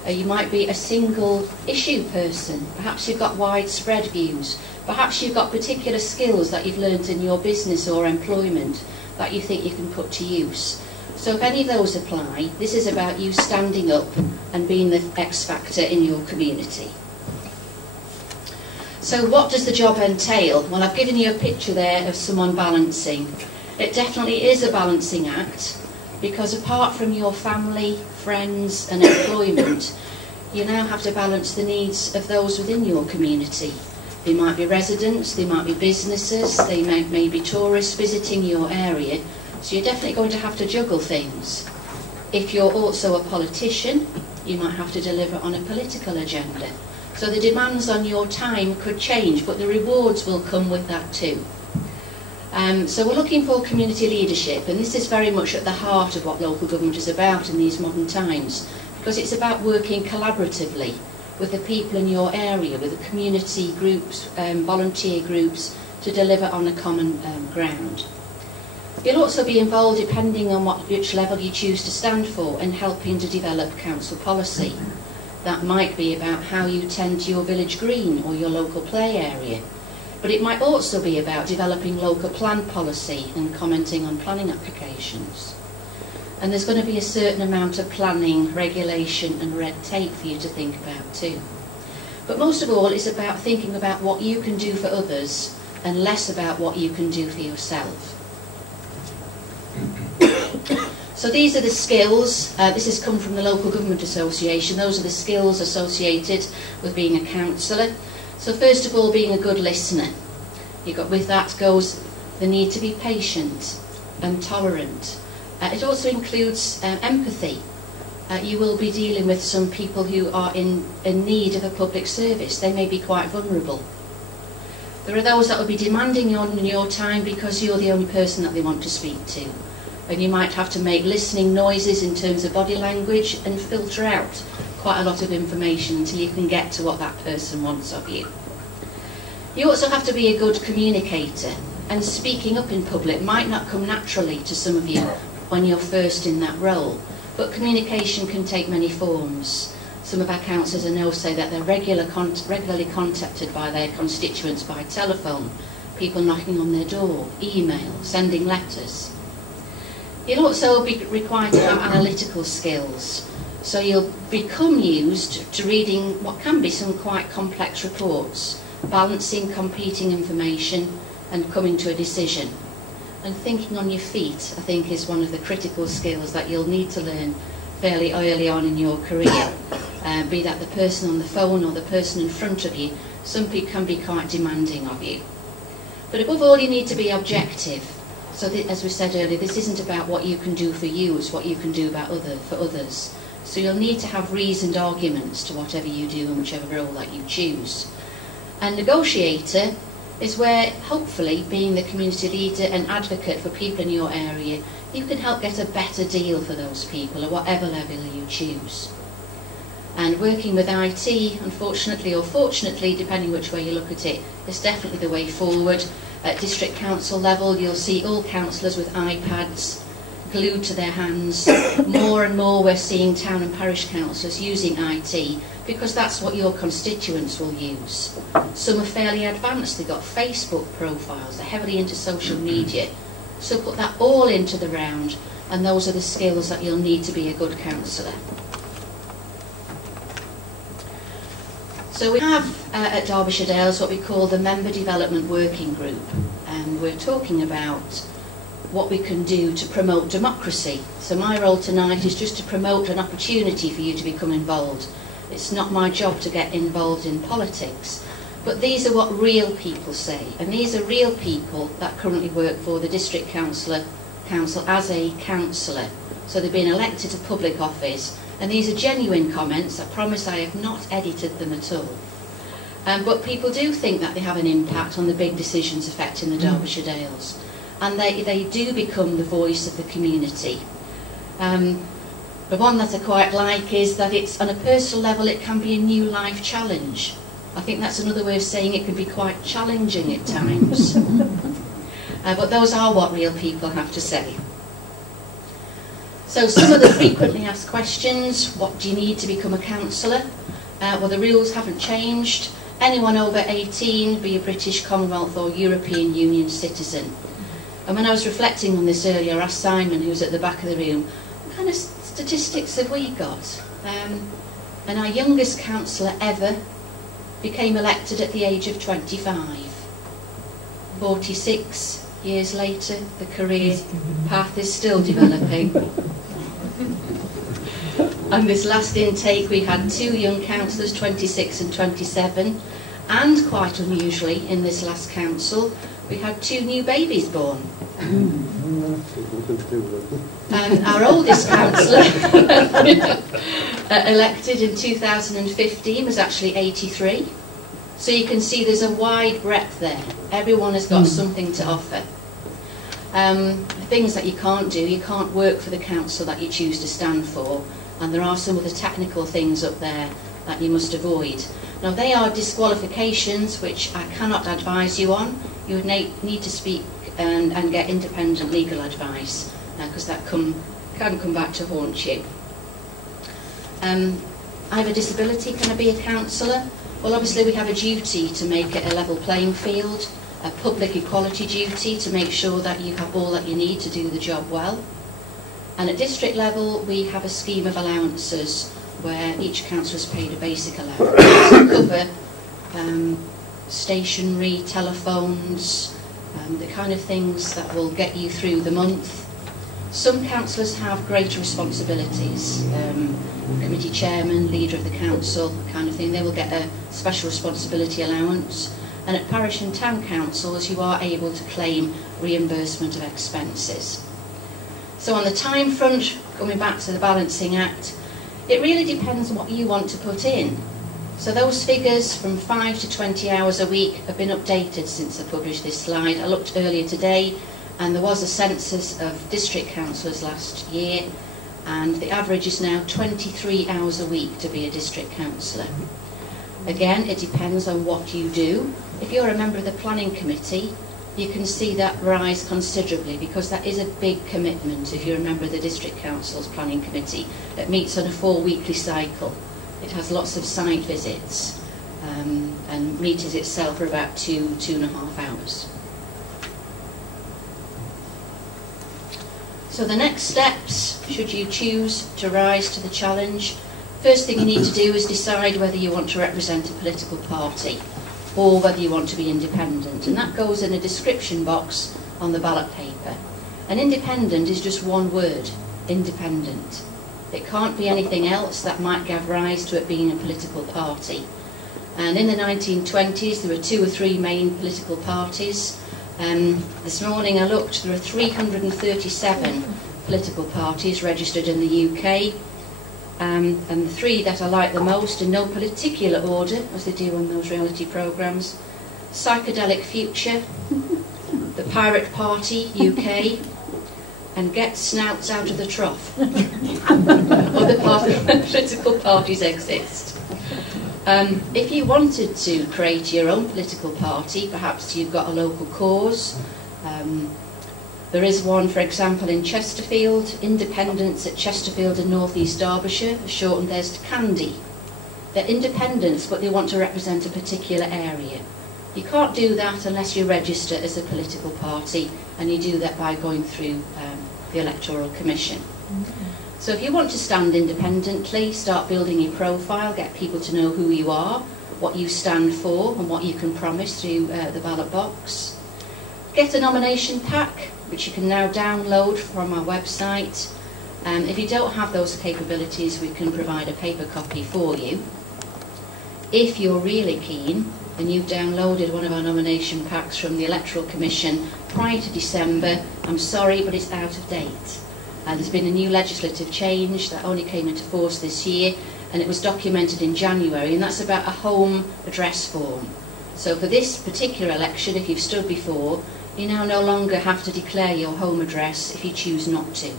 You might be a single issue person. Perhaps you've got widespread views. Perhaps you've got particular skills that you've learnt in your business or employment that you think you can put to use. So if any of those apply, this is about you standing up and being the X factor in your community. So what does the job entail? Well, I've given you a picture there of someone balancing. It definitely is a balancing act, because apart from your family, friends and employment, you now have to balance the needs of those within your community. They might be residents, they might be businesses, they may be tourists visiting your area. So you're definitely going to have to juggle things. If you're also a politician, you might have to deliver on a political agenda. So the demands on your time could change, but the rewards will come with that too. So we're looking for community leadership, and this is very much at the heart of what local government is about in these modern times, because it's about working collaboratively with the people in your area, with the community groups, volunteer groups, to deliver on a common ground. You'll also be involved, depending on which level you choose to stand for, in helping to develop council policy. That might be about how you tend to your village green or your local play area. But it might also be about developing local plan policy and commenting on planning applications. And there's going to be a certain amount of planning, regulation and red tape for you to think about too. But most of all, it's about thinking about what you can do for others and less about what you can do for yourself. So these are the skills. This has come from the Local Government Association. Those are the skills associated with being a councillor. So first of all, being a good listener. With that goes the need to be patient and tolerant. It also includes empathy. You will be dealing with some people who are in need of a public service. They may be quite vulnerable. There are those that will be demanding on your time because you're the only person that they want to speak to. And you might have to make listening noises in terms of body language and filter out quite a lot of information until you can get to what that person wants of you. You also have to be a good communicator, and speaking up in public might not come naturally to some of you when you're first in that role, but communication can take many forms. Some of our councillors I know say that they're regularly contacted by their constituents by telephone, people knocking on their door, email, sending letters. You'll also be required to have analytical skills. So you'll become used to reading what can be some quite complex reports, balancing competing information and coming to a decision. And thinking on your feet, I think, is one of the critical skills that you'll need to learn fairly early on in your career. Be that the person on the phone or the person in front of you, some people can be quite demanding of you. But above all, you need to be objective. So as we said earlier, this isn't about what you can do for you, it's what you can do for others. So you'll need to have reasoned arguments to whatever you do and whichever role that you choose. And negotiator is where, hopefully, being the community leader and advocate for people in your area, you can help get a better deal for those people at whatever level you choose. And working with IT, unfortunately or fortunately, depending which way you look at it, is definitely the way forward. At district council level, you'll see all councillors with iPads glued to their hands. More and more we're seeing town and parish councillors using IT because that's what your constituents will use. Some are fairly advanced, they've got Facebook profiles, they're heavily into social media. So put that all into the round, and those are the skills that you'll need to be a good councillor. So we have at Derbyshire Dales what we call the Member Development Working Group, and we're talking about what we can do to promote democracy. So my role tonight is just to promote an opportunity for you to become involved. It's not my job to get involved in politics, but these are what real people say, and these are real people that currently work for the District Council as a councillor. So they've been elected to public office, and these are genuine comments. I promise I have not edited them at all. But people do think that they have an impact on the big decisions affecting the Derbyshire Dales, and they do become the voice of the community. The one that I quite like is that it's, on a personal level, it can be a new life challenge. I think that's another way of saying it can be quite challenging at times. But those are what real people have to say. So some of the frequently asked questions: what do you need to become a councillor? Well, the rules haven't changed. Anyone over 18, be a British, Commonwealth or European Union citizen. And when I was reflecting on this earlier, I asked Simon, who was at the back of the room, what kind of statistics have we got? And our youngest councillor ever became elected at the age of 25. 46 years later, the career path is still developing. And this last intake, we had 2 young councillors, 26 and 27, and quite unusually, in this last council, we had 2 new babies born. And our oldest councillor, elected in 2015, was actually 83. So you can see there's a wide breadth there. Everyone has got something to offer. Things that you can't do, you can't work for the council that you choose to stand for, and there are some of the technical things up there that you must avoid. Now they are disqualifications which I cannot advise you on. You would need to speak and get independent legal advice, because that can come back to haunt you. I have a disability, can I be a councillor? Well, obviously we have a duty to make it a level playing field, a public equality duty to make sure that you have all that you need to do the job well. And at district level we have a scheme of allowances where each councillor is paid a basic allowance to cover stationery, telephones, the kind of things that will get you through the month. Some councillors have greater responsibilities, committee chairman, leader of the council, that kind of thing. They will get a special responsibility allowance. And at parish and town councils you are able to claim reimbursement of expenses. So on the time front, coming back to the balancing act, it really depends on what you want to put in. So those figures from 5 to 20 hours a week have been updated since I published this slide. I looked earlier today and there was a census of district councillors last year, and the average is now 23 hours a week to be a district councillor. Again, it depends on what you do. If you're a member of the planning committee, you can see that rise considerably, because that is a big commitment. If you're a member of the district council's planning committee, it meets on a 4-weekly cycle. It has lots of site visits and meets itself for about 2.5 hours. So the next steps, should you choose to rise to the challenge, first thing you need to do is decide whether you want to represent a political party or whether you want to be independent. And that goes in a description box on the ballot paper. And independent is just one word, independent. It can't be anything else that might give rise to it being a political party. And in the 1920s, there were 2 or 3 main political parties. This morning I looked, there are 337 political parties registered in the UK. And the 3 that I like the most, in no particular order, as they do on those reality programmes: Psychedelic Future, the Pirate Party UK, and Get Snouts Out of the Trough. Other political parties exist. If you wanted to create your own political party, perhaps you've got a local cause. There is one, for example, in Chesterfield, Independents at Chesterfield in North East Derbyshire, shortened theirs to Candy. They're independents, but they want to represent a particular area. You can't do that unless you register as a political party, and you do that by going through the Electoral Commission. So if you want to stand independently, start building your profile, get people to know who you are, what you stand for, and what you can promise through the ballot box. Get a nomination pack, which you can now download from our website. If you don't have those capabilities, we can provide a paper copy for you. If you're really keen, and you've downloaded one of our nomination packs from the Electoral Commission prior to December, I'm sorry, but it's out of date. There's been a new legislative change that only came into force this year, and it was documented in January, and that's about a home address form. So for this particular election, if you've stood before, you now no longer have to declare your home address if you choose not to.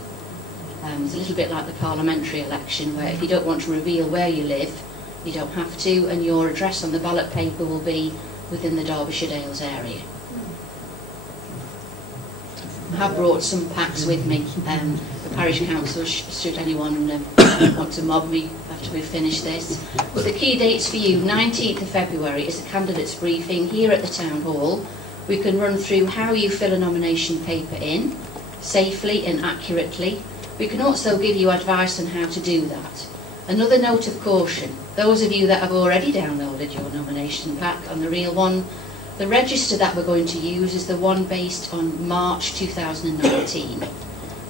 It's a little bit like the parliamentary election, where if you don't want to reveal where you live, you don't have to, and your address on the ballot paper will be within the Derbyshire Dales area. I have brought some packs with me. The parish council, should anyone want to mob me after we've finished this. But the key dates for you: 19th of February is a candidates briefing here at the Town Hall. We can run through how you fill a nomination paper in, safely and accurately. We can also give you advice on how to do that. Another note of caution: those of you that have already downloaded your nomination pack on the real one, the register that we're going to use is the one based on March 2019.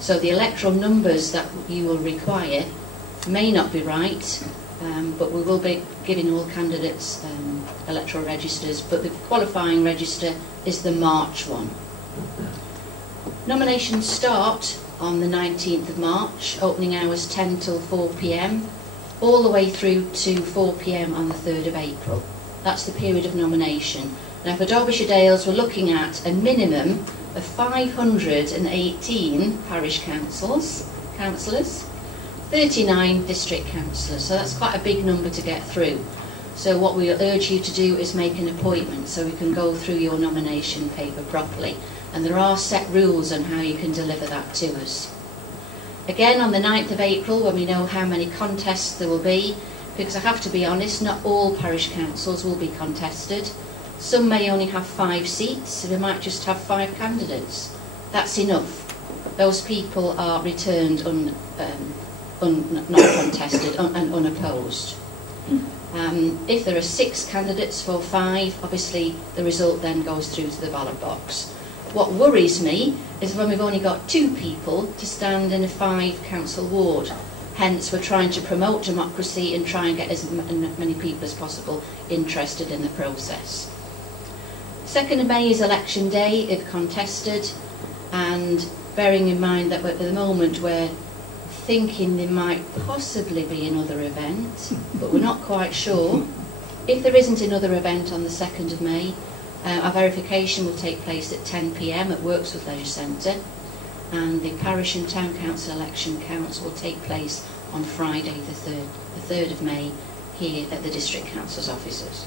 So the electoral numbers that you will require may not be right, but we will be giving all candidates electoral registers, but the qualifying register is the March one. Nominations start on the 19th of March, opening hours 10 till 4 p.m, all the way through to 4 p.m. on the 3rd of April. That's the period of nomination. Now for Derbyshire Dales, we're looking at a minimum of 518 parish councillors, 39 district councillors, so that's quite a big number to get through. So what we urge you to do is make an appointment so we can go through your nomination paper properly. And there are set rules on how you can deliver that to us. Again, on the 9th of April, when we know how many contests there will be, because I have to be honest, not all parish councils will be contested. Some may only have 5 seats, so they might just have 5 candidates. That's enough. Those people are returned not contested and unopposed. If there are 6 candidates for 5, obviously the result then goes through to the ballot box. What worries me is when we've only got 2 people to stand in a 5 council ward. Hence, we're trying to promote democracy and try and get as many people as possible interested in the process. 2nd of May is election day if contested, and bearing in mind that at the moment we're thinking there might possibly be another event, but we're not quite sure. If there isn't another event on the 2nd of May, our verification will take place at 10 p.m. at Worksworth Leisure Centre, and the parish and town council election counts will take place on Friday the 3rd of May here at the district council's offices.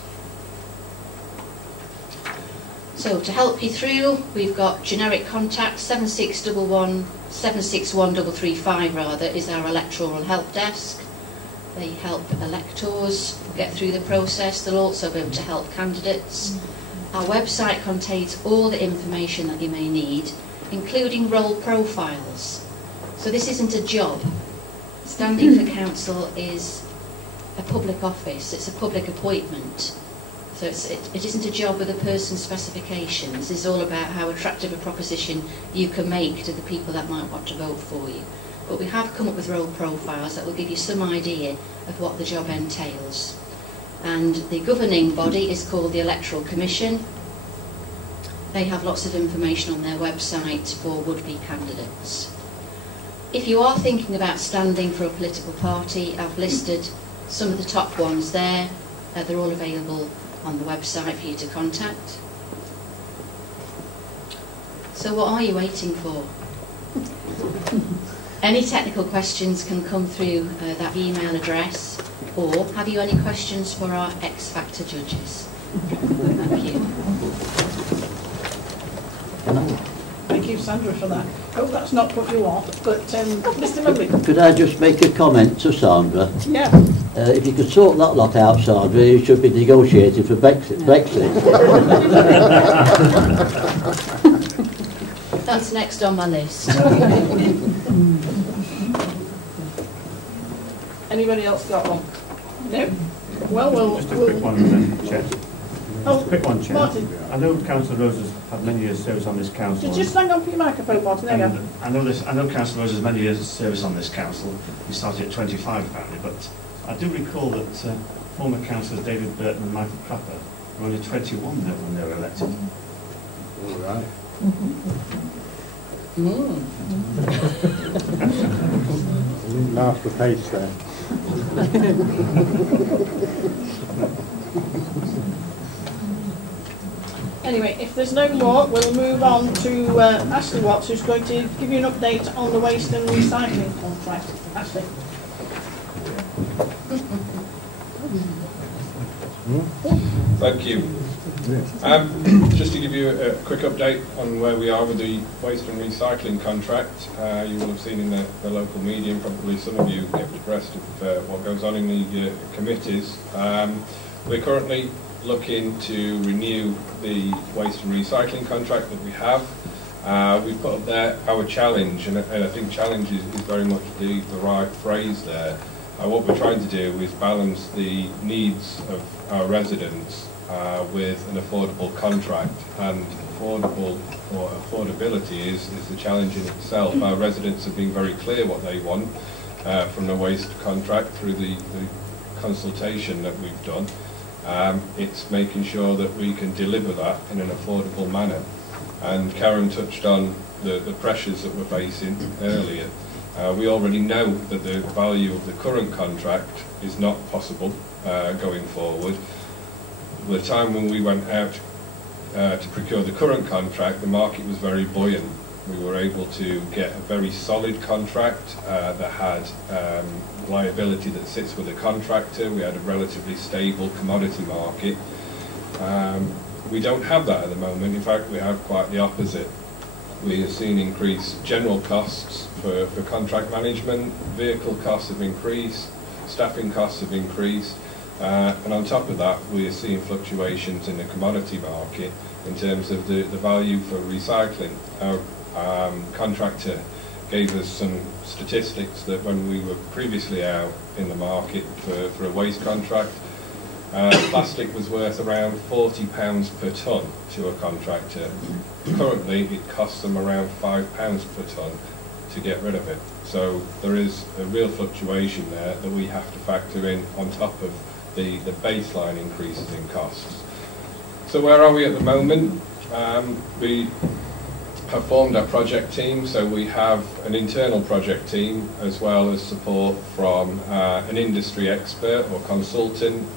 So to help you through, we've got generic contact 7611335 rather is our electoral help desk. They help electors get through the process. They'll also be able to help candidates. Our website contains all the information that you may need, including role profiles. So this isn't a job. Standing for council is a public office, it's a public appointment. So it isn't a job with a person's specifications. It's all about how attractive a proposition you can make to the people that might want to vote for you. But we have come up with role profiles that will give you some idea of what the job entails. And the governing body is called the Electoral Commission. They have lots of information on their website for would-be candidates. If you are thinking about standing for a political party, I've listed some of the top ones there. They're all available on the website for you to contact. So what are you waiting for? Any technical questions can come through that email address, or have you any questions for our X Factor judges? Thank you. Thank you, Sandra, for that. Hope that's not put you off, but Mr. Murray. Could I just make a comment to Sandra? Yeah. If you could sort that lot out, Sandra, you should be negotiating for Brexit. That's next on my list. Anybody else got one? No? Well, Just a quick one, Chair. Oh, Quick one, Chair. Martin. I know Councillor Rose has had many years' service on this council. Did you just hang on for your microphone, Martin? There you go. I know Councillor Rose has many years' service on this council. He started at 25 apparently, but I do recall that former councillors David Burton and Michael Crapper were only 21 when they were elected. All right. I didn't laugh the pace there. Anyway, if there's no more, we'll move on to Ashley Watts, who's going to give you an update on the waste and recycling contract. Ashley. Thank you. Just to give you a quick update on where we are with the waste and recycling contract, you will have seen in the local media, and probably some of you get abreast of what goes on in the committees. We're currently looking to renew the waste and recycling contract that we have. We've put up there our challenge, and I think challenge is very much the right phrase there. What we're trying to do is balance the needs of our residents with an affordable contract, and affordability is the challenge in itself. Our residents have been very clear what they want from the waste contract through the consultation that we've done. It's making sure that we can deliver that in an affordable manner. And Karen touched on the pressures that we're facing earlier. We already know that the value of the current contract is not possible going forward. The time when we went out to procure the current contract, the market was very buoyant. We were able to get a very solid contract that had liability that sits with the contractor. We had a relatively stable commodity market. We don't have that at the moment. In fact, we have quite the opposite. We have seen increased general costs for contract management, vehicle costs have increased, staffing costs have increased, and on top of that we are seeing fluctuations in the commodity market in terms of the value for recycling. Our contractor gave us some statistics that when we were previously out in the market for a waste contract, plastic was worth around £40 per tonne to a contractor. Currently it costs them around £5 per tonne to get rid of it. So there is a real fluctuation there that we have to factor in on top of the baseline increases in costs. So where are we at the moment? We have formed our project team, so we have an internal project team as well as support from an industry expert or consultant.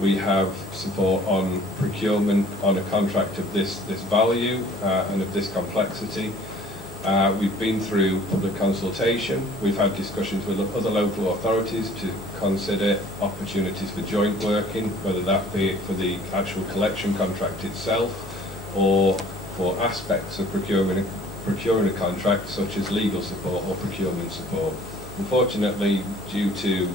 We have support on procurement on a contract of this value and of this complexity. We've been through public consultation. We've had discussions with other local authorities to consider opportunities for joint working, whether that be for the actual collection contract itself or for aspects of procuring a contract such as legal support or procurement support. Unfortunately, due to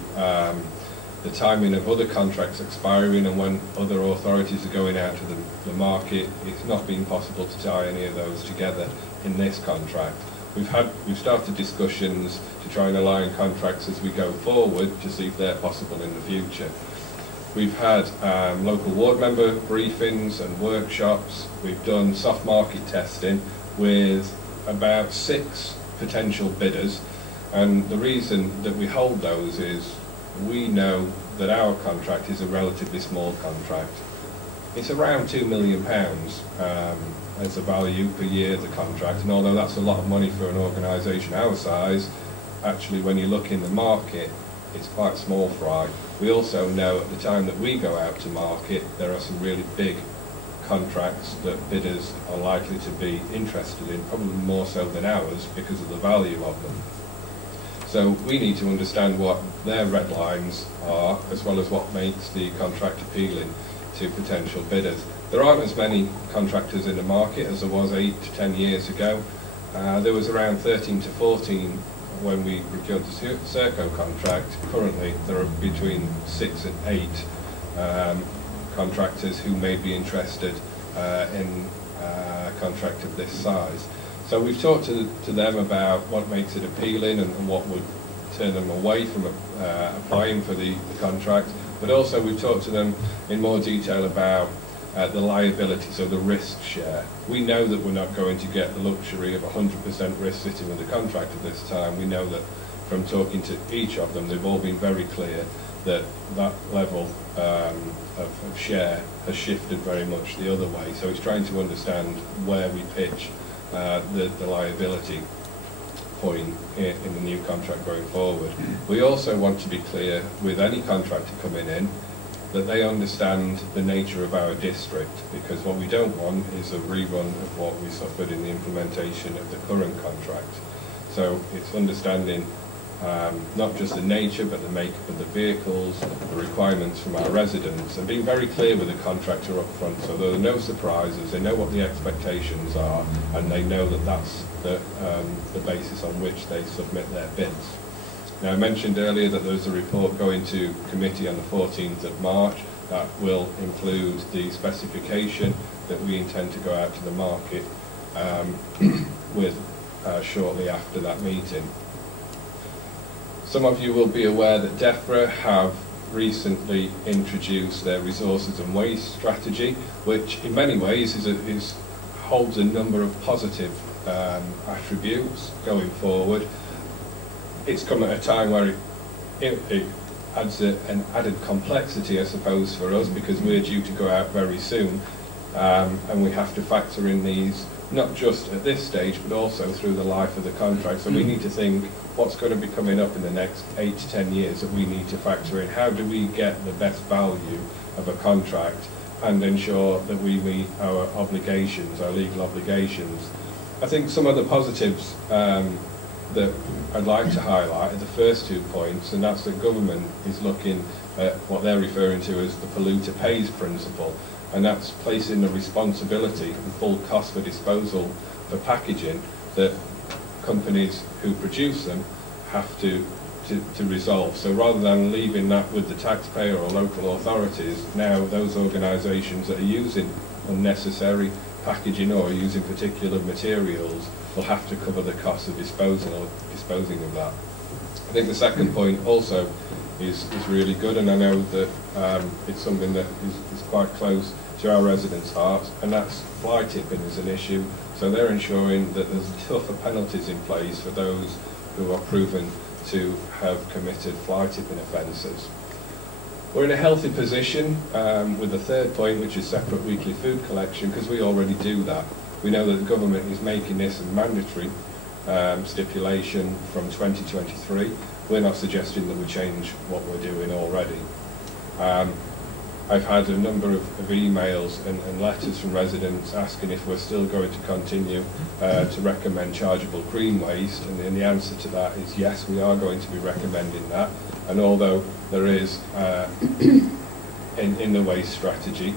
the timing of other contracts expiring and when other authorities are going out to the market, it's not been possible to tie any of those together in this contract. we've started discussions to try and align contracts as we go forward to see if they're possible in the future. We've had local ward member briefings and workshops. We've done soft market testing with about 6 potential bidders, and the reason that we hold those is we know that our contract is a relatively small contract. It's around £2 million as a value per year, the contract, and although that's a lot of money for an organisation our size, actually when you look in the market it's quite small fry. We also know at the time that we go out to market there are some really big contracts that bidders are likely to be interested in, probably more so than ours because of the value of them. So we need to understand what their red lines are, as well as what makes the contract appealing to potential bidders. There aren't as many contractors in the market as there was 8 to 10 years ago. There was around 13 to 14 when we procured the Serco contract. Currently there are between 6 and 8 contractors who may be interested in a contract of this size. So we've talked to them about what makes it appealing and what would turn them away from applying for the contract, but also we've talked to them in more detail about the liability, so the risk share. We know that we're not going to get the luxury of 100% risk sitting with the contract at this time. We know that from talking to each of them, they've all been very clear that that level of share has shifted very much the other way. So it's trying to understand where we pitch the liability point in the new contract going forward. We also want to be clear with any contractor coming in that they understand the nature of our district, because what we don't want is a rerun of what we suffered in the implementation of the current contract. So it's understanding not just the nature but the makeup of the vehicles, the requirements from our residents, and being very clear with the contractor up front so there are no surprises. They know what the expectations are and they know that that's the basis on which they submit their bids. Now, I mentioned earlier that there's a report going to committee on the 14th of March that will include the specification that we intend to go out to the market with shortly after that meeting. Some of you will be aware that DEFRA have recently introduced their resources and waste strategy, which in many ways holds a number of positive attributes going forward. It's come at a time where it adds an added complexity, I suppose, for us, because we're due to go out very soon, and we have to factor in these not just at this stage but also through the life of the contract. So we need to think what's going to be coming up in the next 8 to 10 years that we need to factor in. How do we get the best value of a contract and ensure that we meet our obligations, our legal obligations? I think some of the positives that I'd like to highlight are the first 2 points, and that's that government is looking at what they're referring to as the polluter pays principle, and that's placing the responsibility and full cost for disposal for packaging that companies who produce them have to resolve. So rather than leaving that with the taxpayer or local authorities, now those organisations that are using unnecessary packaging or using particular materials will have to cover the cost of disposing of that. I think the second point also is really good, and I know that it's something that is quite close to our residents' hearts, and that's fly tipping is an issue. So they're ensuring that there's tougher penalties in place for those who are proven to have committed fly tipping offences. We're in a healthy position with the third point, which is separate weekly food collection, because we already do that. We know that the government is making this a mandatory stipulation from 2023. We're not suggesting that we change what we're doing already. I've had a number of emails and letters from residents asking if we're still going to continue to recommend chargeable green waste, and the answer to that is yes, we are going to be recommending that. And although there is, in the waste strategy,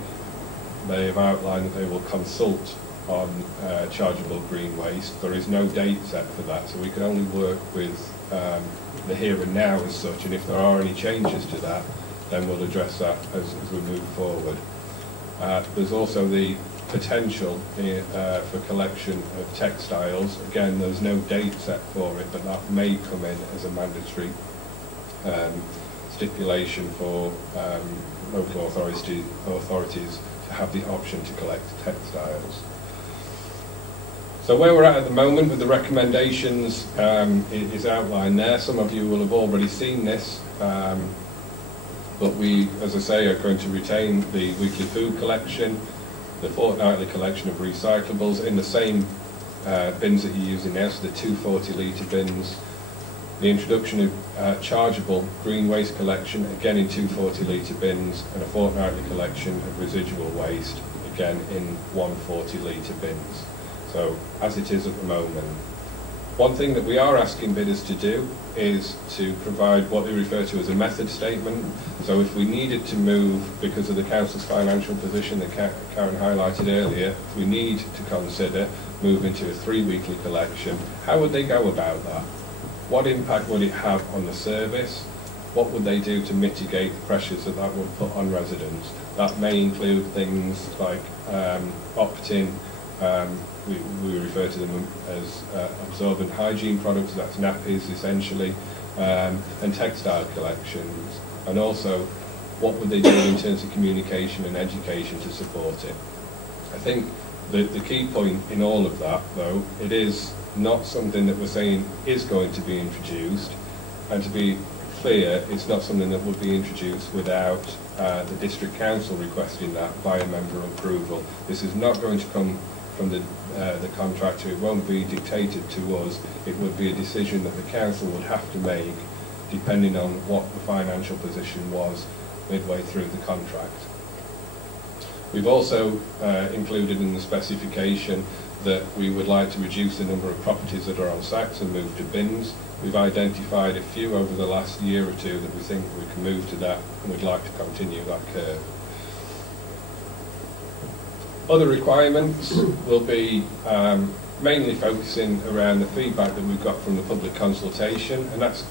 they have outlined that they will consult on chargeable green waste, there is no date set for that, so we can only work with the here and now as such, and if there are any changes to that, then we'll address that as we move forward. There's also the potential for collection of textiles. Again, there's no date set for it, but that may come in as a mandatory stipulation for local authorities to have the option to collect textiles. So where we're at the moment with the recommendations is outlined there. Some of you will have already seen this, but we, as I say, are going to retain the weekly food collection, the fortnightly collection of recyclables in the same bins that you're using now, so the 240 litre bins, the introduction of chargeable green waste collection, again in 240 litre bins, and a fortnightly collection of residual waste, again in 140 litre bins. So, as it is at the moment. One thing that we are asking bidders to do is to provide what they refer to as a method statement. So if we needed to move, because of the council's financial position that Karen highlighted earlier, if we need to consider moving to a 3 weekly collection, how would they go about that? What impact would it have on the service? What would they do to mitigate the pressures that that would put on residents? That may include things like opt-in, we refer to them as absorbent hygiene products, that's nappies essentially, and textile collections. And also, what would they do in terms of communication and education to support it? I think the key point in all of that, though, it is not something that we're saying is going to be introduced, and to be clear, it's not something that would be introduced without the District Council requesting that via member approval. This is not going to come from the contractor. It won't be dictated to us. It would be a decision that the council would have to make depending on what the financial position was midway through the contract. We've also included in the specification that we would like to reduce the number of properties that are on sacks and move to bins. We've identified a few over the last year or two that we think we can move to that, and we'd like to continue that curve. Other requirements will be mainly focusing around the feedback that we've got from the public consultation, and that's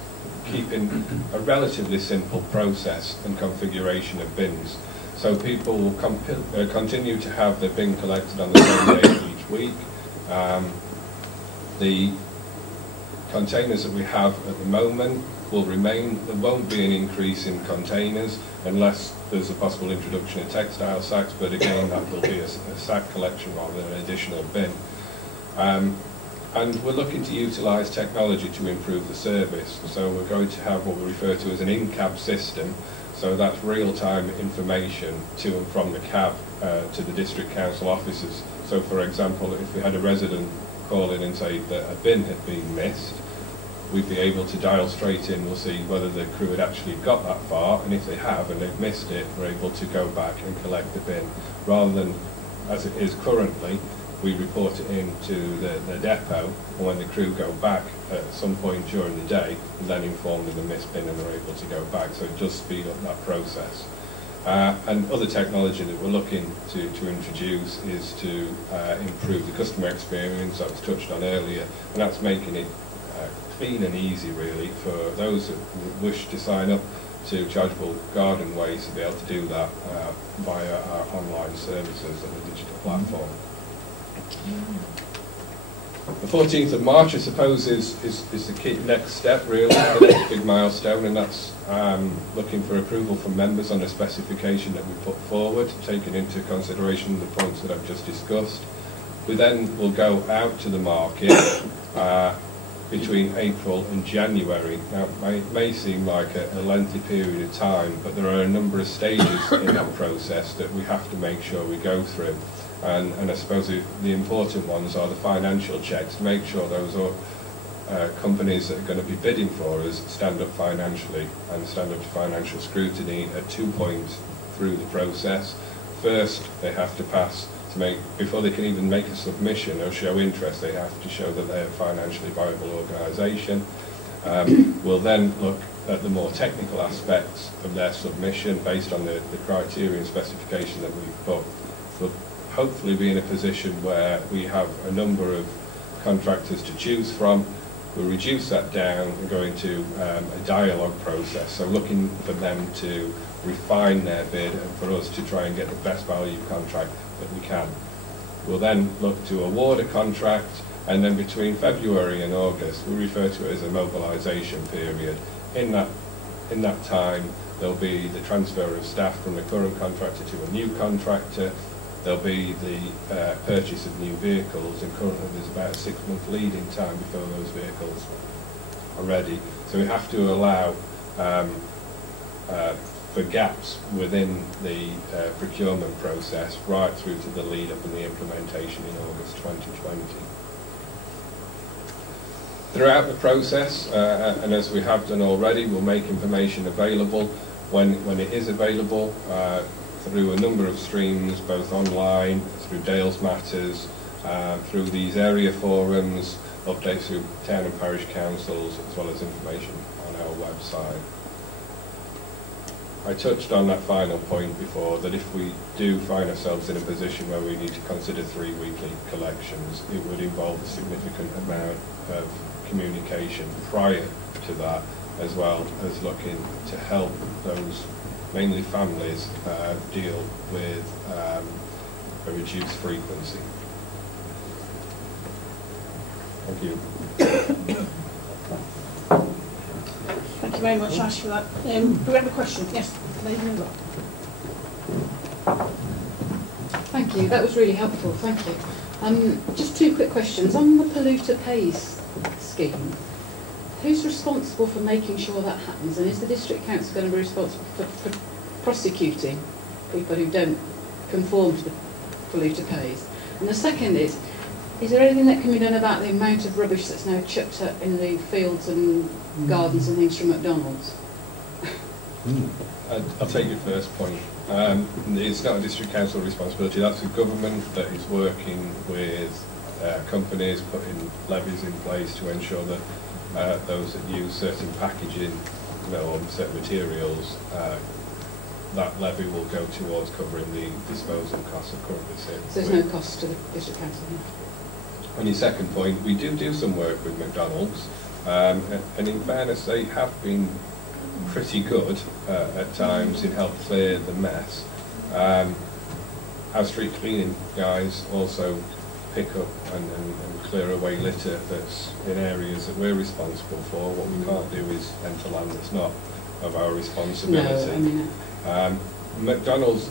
keeping a relatively simple process and configuration of bins. So people will continue to have their bin collected on the same day each week. The containers that we have at the moment will remain. There won't be an increase in containers unless there's a possible introduction of textile sacks, but again that will be a sack collection rather than an additional bin. And we're looking to utilise technology to improve the service. So we're going to have what we refer to as an in-cab system. So that's real-time information to and from the cab to the District Council offices. So for example, if we had a resident call in and say that a bin had been missed, we'd be able to dial straight in. We'll see whether the crew had actually got that far, and if they have and they've missed it, we're able to go back and collect the bin, rather than as it is currently, we report it into the depot, and when the crew go back at some point during the day, we're then informed of the missed bin and they're able to go back. So it does speed up that process. And other technology that we're looking to introduce is to improve the customer experience that was touched on earlier, and that's making it clean and easy really for those that wish to sign up to chargeable garden waste to be able to do that via our online services and the digital platform. The 14th of March, I suppose, is the key next step really, the next big milestone, and that's looking for approval from members on a specification that we put forward, taking into consideration the points that I've just discussed. We then will go out to the market between April and January. Now, it may seem like a lengthy period of time, but there are a number of stages in that process that we have to make sure we go through. And I suppose the important ones are the financial checks, to make sure those companies that are going to be bidding for us stand up financially and stand up to financial scrutiny at 2 points through the process. First, they have to pass before they can even make a submission or show interest, they have to show that they're a financially viable organisation. We'll then look at the more technical aspects of their submission based on the criteria and specification that we've put. We'll hopefully be in a position where we have a number of contractors to choose from. We'll reduce that down and go into a dialogue process, so looking for them to refine their bid and for us to try and get the best value contract that we can. We'll then look to award a contract, and then between February and August, we refer to it as a mobilisation period. In that time, there'll be the transfer of staff from the current contractor to a new contractor. There'll be the purchase of new vehicles, and currently there's about a 6-month lead-in time before those vehicles are ready. So we have to allow for gaps within the procurement process right through to the lead-up and the implementation in August 2020. Throughout the process, and as we have done already, we'll make information available when it is available through a number of streams, both online, through Dales Matters, through these area forums, updates through town and parish councils, as well as information on our website. I touched on that final point before, that if we do find ourselves in a position where we need to consider 3 weekly collections, it would involve a significant amount of communication prior to that, as well as looking to help those, mainly families, deal with a reduced frequency. Thank you. Thank you very much, Ash, for that. Do we have a question? Yes, lady in the back. Thank you, that was really helpful, thank you. Just 2 quick questions. On the polluter pays scheme, who's responsible for making sure that happens, and is the District Council going to be responsible for prosecuting people who don't conform to the polluter pays? And the second is there anything that can be done about the amount of rubbish that's now chucked up in the fields and gardens and things from McDonald's? I'll take your first point. It's not a District Council responsibility, that's a government that is working with companies, putting levies in place to ensure that those that use certain packaging, or certain materials, that levy will go towards covering the disposal costs of currently certain. So there's no cost to the District Council? On your second point, we do some work with McDonald's, and in fairness, they have been pretty good at times in help clear the mess. Our street cleaning guys also pick up and clear away litter that's in areas that we're responsible for. What we can't do is enter land that's not of our responsibility. No, I mean, McDonald's,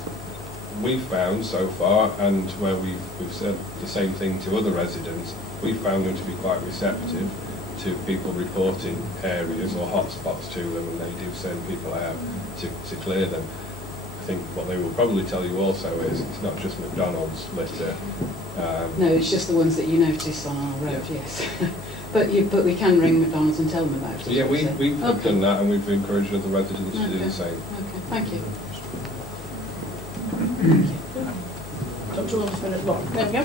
we've found so far, and where we've said the same thing to other residents, we've found them to be quite receptive to people reporting areas or hotspots to them, and they do send people out to clear them. I think what they will probably tell you also is it's not just McDonald's litter. no, it's just the ones that you notice on our road, yeah. Yes. but we can ring McDonald's and tell them about it. Yeah, we've okay. done that, and we've encouraged other residents to do the same. Okay, thank you. Dr. Wilson at Lock. There we go.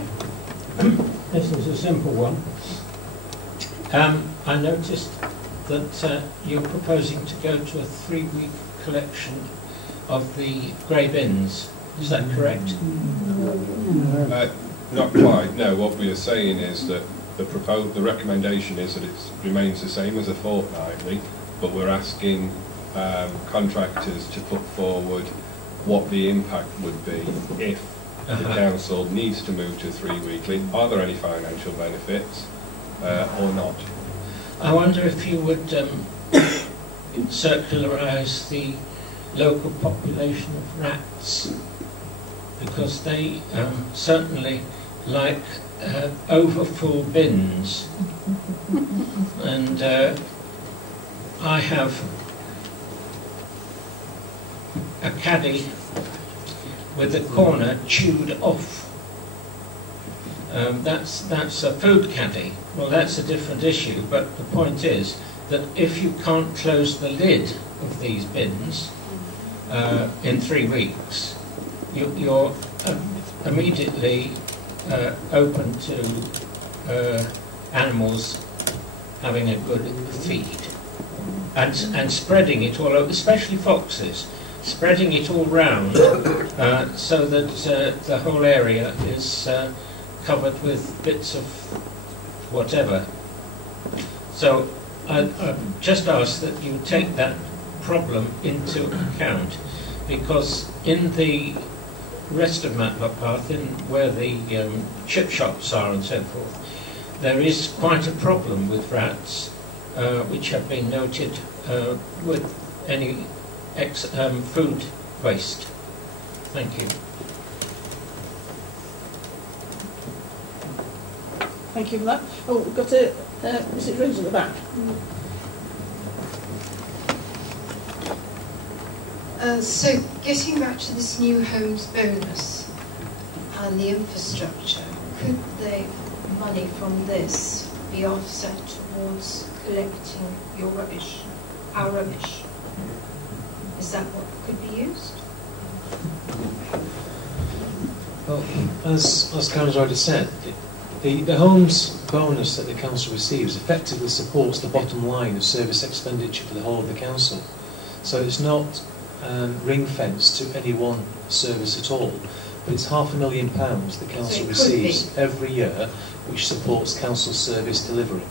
This is a simple one. I noticed that you're proposing to go to a 3-week collection of the grey bins. Is that correct? Not quite. No. What we are saying is that the recommendation is that it remains the same as a fortnightly, but we're asking contractors to put forward what the impact would be if the council needs to move to 3 weekly. Are there any financial benefits or not? I wonder if you would circularise the local population of rats, because they certainly like overfull bins, and I have a caddy with the corner chewed off. That's a food caddy. Well, that's a different issue, but the point is that if you can't close the lid of these bins in 3 weeks, you're immediately open to animals having a good feed and spreading it all over, especially foxes, spreading it all round so that the whole area is covered with bits of whatever. So I just ask that you take that problem into account, because in the rest of Matlock Path, in where the chip shops are and so forth, there is quite a problem with rats, which have been noted with any food waste. Thank you. Thank you for that. Oh, we've got a Mrs. Rose at the back. So, getting back to this new homes bonus and the infrastructure, could the money from this be offset towards collecting your rubbish, our rubbish? Is that what could be used? Well, as Karen's already said, the homes bonus that the council receives effectively supports the bottom line of service expenditure for the whole of the council. So it's not ring-fenced to any one service at all, but it's £500,000 the council receives every year, which supports council service delivery.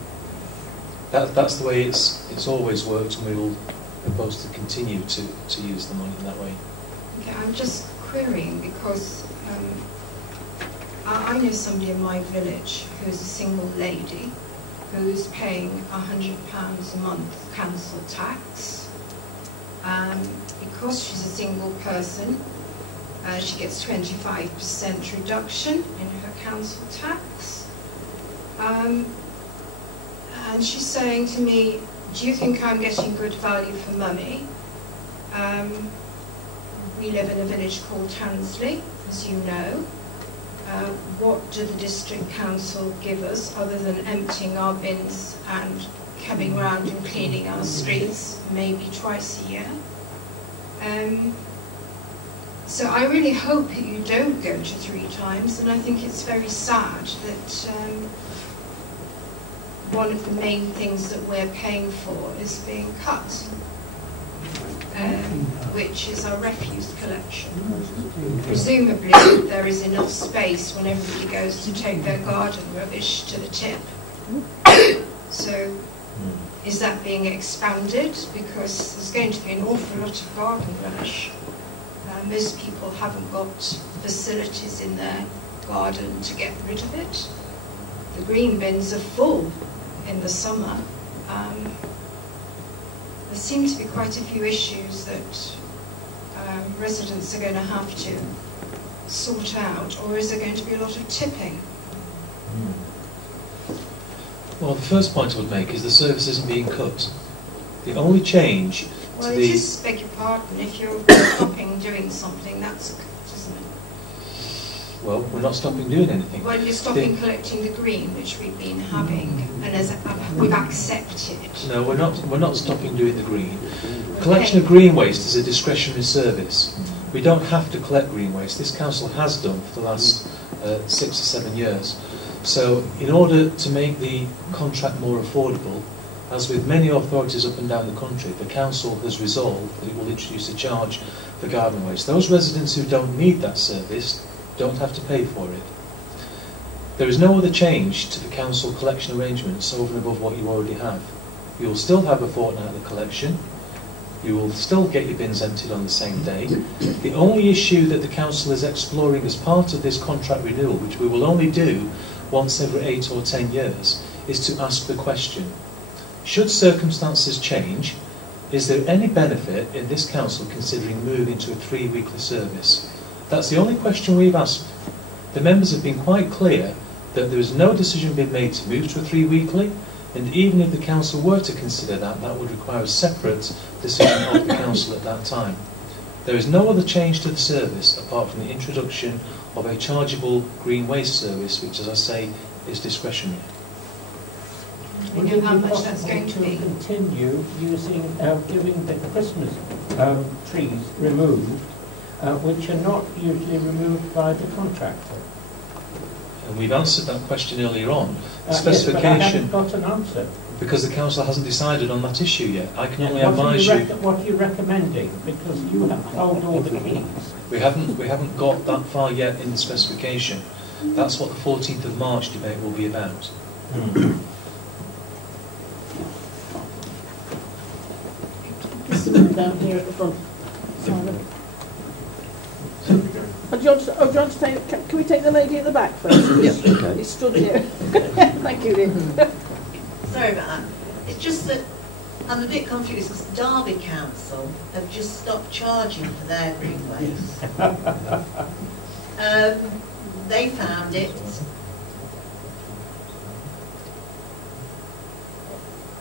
That's the way it's always worked, and we will propose to continue to use the money in that way. Okay, I'm just querying because I know somebody in my village who's a single lady who's paying £100 a month council tax. Because she's a single person, she gets 25% reduction in her council tax. And she's saying to me, do you think I'm getting good value for money? We live in a village called Tansley, as you know. What do the district council give us other than emptying our bins and coming round and cleaning our streets maybe twice a year? So I really hope that you don't go to 3 times, and I think it's very sad that one of the main things that we're paying for is being cut, which is our refuse collection. Presumably there is enough space when everybody goes to take their garden rubbish to the tip. So is that being expanded? Because there's going to be an awful lot of garden rubbish. Most people haven't got facilities in their garden to get rid of it. The green bins are full in the summer. There seem to be quite a few issues that residents are going to have to sort out, or is there going to be a lot of tipping? Well, the first point I would make is the service isn't being cut. The only change well, to it the... is, beg your pardon, if you're stopping doing something, that's a cut, isn't it? Well, we're not stopping doing anything. Well, you're stopping collecting the green, which we've been having, and as we've accepted. No, we're not stopping doing the green. Collection of green waste is a discretionary service. We don't have to collect green waste. This council has done for the last 6 or 7 years. So in order to make the contract more affordable, as with many authorities up and down the country, the council has resolved that it will introduce a charge for garden waste. Those residents who don't need that service don't have to pay for it. There is no other change to the council collection arrangements over and above what you already have. You will still have a fortnightly collection. You will still get your bins emptied on the same day. The only issue that the council is exploring as part of this contract renewal, which we will only do once every 8 or 10 years, is to ask the question, should circumstances change, is there any benefit in this council considering moving to a 3-weekly service? That's the only question we've asked. The members have been quite clear that there is no decision being made to move to a 3-weekly, and even if the council were to consider that, that would require a separate decision of the council at that time. There is no other change to the service apart from the introduction of a chargeable green waste service, which, as I say, is discretionary. We know how much that's going to be. Continue using, giving the Christmas trees removed, which are not usually removed by the contractor. And we've answered that question earlier on. The specification. Yes, but I haven't got an answer. Because the council hasn't decided on that issue yet. I can only advise you. What are you recommending? Because you have hold all the keys. We haven't got that far yet in the specification. That's what the 14th of March debate will be about. This man down here at the front. Simon. you want to take, can we take the lady at the back first? Yes, okay. He stood here. Thank you, Lynn. Sorry about that. It's just that I'm a bit confused because Derby Council have just stopped charging for their green waste. They found it.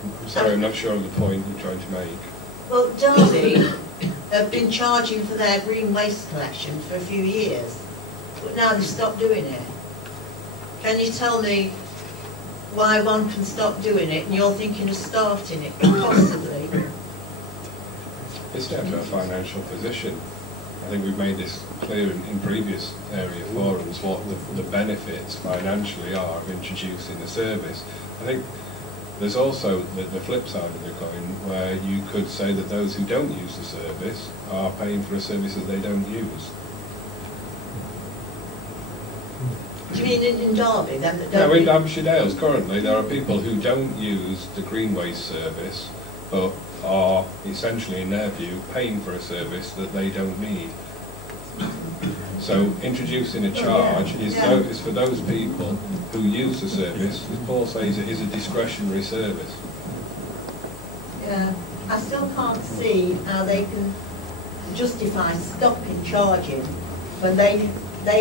I'm sorry, I'm not sure of the point you're trying to make. Well, Derby have been charging for their green waste collection for a few years, but now they've stopped doing it. Can you tell me why one can stop doing it and you're thinking of starting it, possibly? It's down to a financial position. I think we've made this clear in previous area forums what the benefits financially are of introducing the service. I think there's also the flip side of the coin where you could say that those who don't use the service are paying for a service that they don't use. Do you mean in Derby then? No, in Derbyshire Dales currently there are people who don't use the green waste service but are essentially in their view paying for a service that they don't need. So introducing a charge is for those people who use the service. As Paul says, it is a discretionary service. Yeah, I still can't see how they can justify stopping charging when they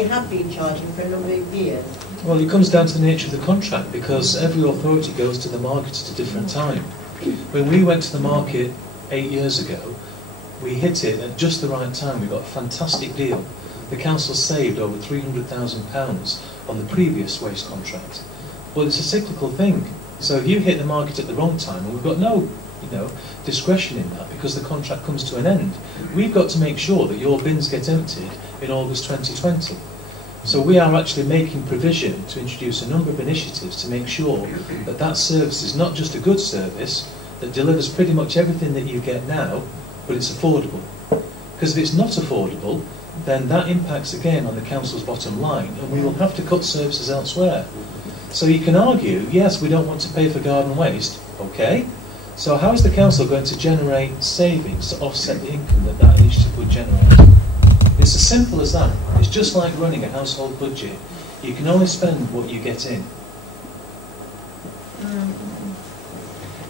have been charging for a number of years. Well, it comes down to the nature of the contract, because every authority goes to the market at a different time. When we went to the market 8 years ago, we hit it at just the right time. We got a fantastic deal. The council saved over £300,000 on the previous waste contract. Well, it's a cyclical thing. So if you hit the market at the wrong time, and we've got no discretion in that because the contract comes to an end, we've got to make sure that your bins get emptied in August 2020. So we are actually making provision to introduce a number of initiatives to make sure that that service is not just a good service that delivers pretty much everything that you get now, but it's affordable. Because if it's not affordable, then that impacts again on the council's bottom line, and we will have to cut services elsewhere. So you can argue, yes, we don't want to pay for garden waste, okay, so how is the council going to generate savings to offset the income that that initiative would generate? It's as simple as that. It's just like running a household budget. You can only spend what you get in.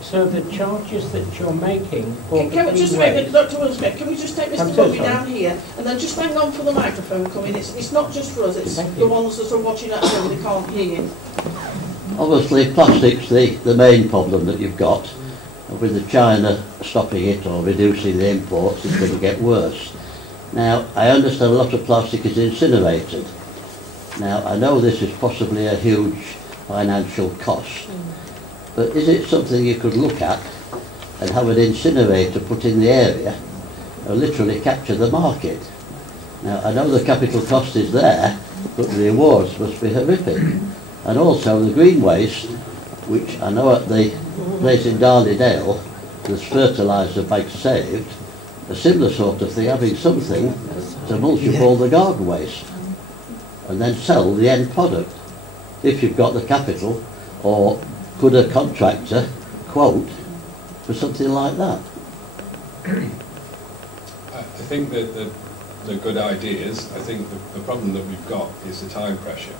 So the charges that you're making for Can we just a minute, Dr. Wilmsmith, can we just take Mr. Bobby down here and then just hang on for the microphone coming? It's not just for us, it's the ones that are watching at home, they can't hear you. Obviously, plastic's the main problem that you've got. With the China stopping it or reducing the imports, it's going to get worse. Now, I understand a lot of plastic is incinerated. Now, I know this is possibly a huge financial cost, but is it something you could look at and have an incinerator put in the area and literally capture the market? Now, I know the capital cost is there, but the rewards must be horrific. And also the green waste, which I know at the place in Darley-Dale, there's fertiliser bags saved, a similar sort of thing, having something to multiply the garden waste and then sell the end product if you've got the capital, or could a contractor quote for something like that? I think that they're good ideas. I think the problem that we've got is the time pressure.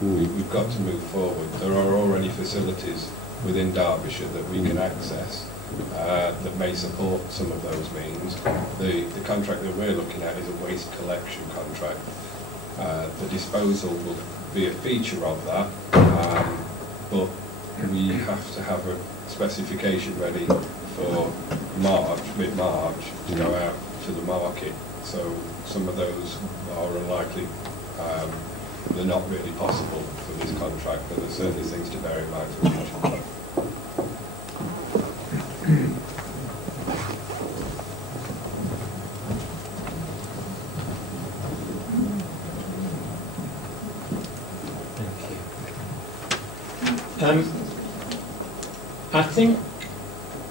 We've got to move forward. There are already facilities within Derbyshire that we can access that may support some of those means. The contract that we're looking at is a waste collection contract. The disposal will be a feature of that, but we have to have a specification ready for March, mid-March, to go out to the market. So some of those are unlikely. They're not really possible for this contract, but there's certainly things to bear in mind for the future. I think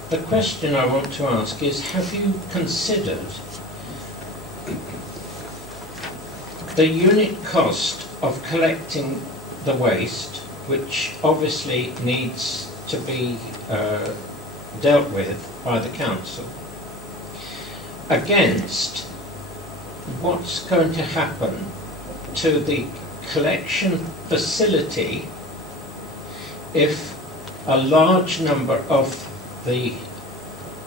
the question I want to ask is, have you considered the unit cost of collecting the waste, which obviously needs to be dealt with by the council, against what's going to happen to the collection facility if a large number of the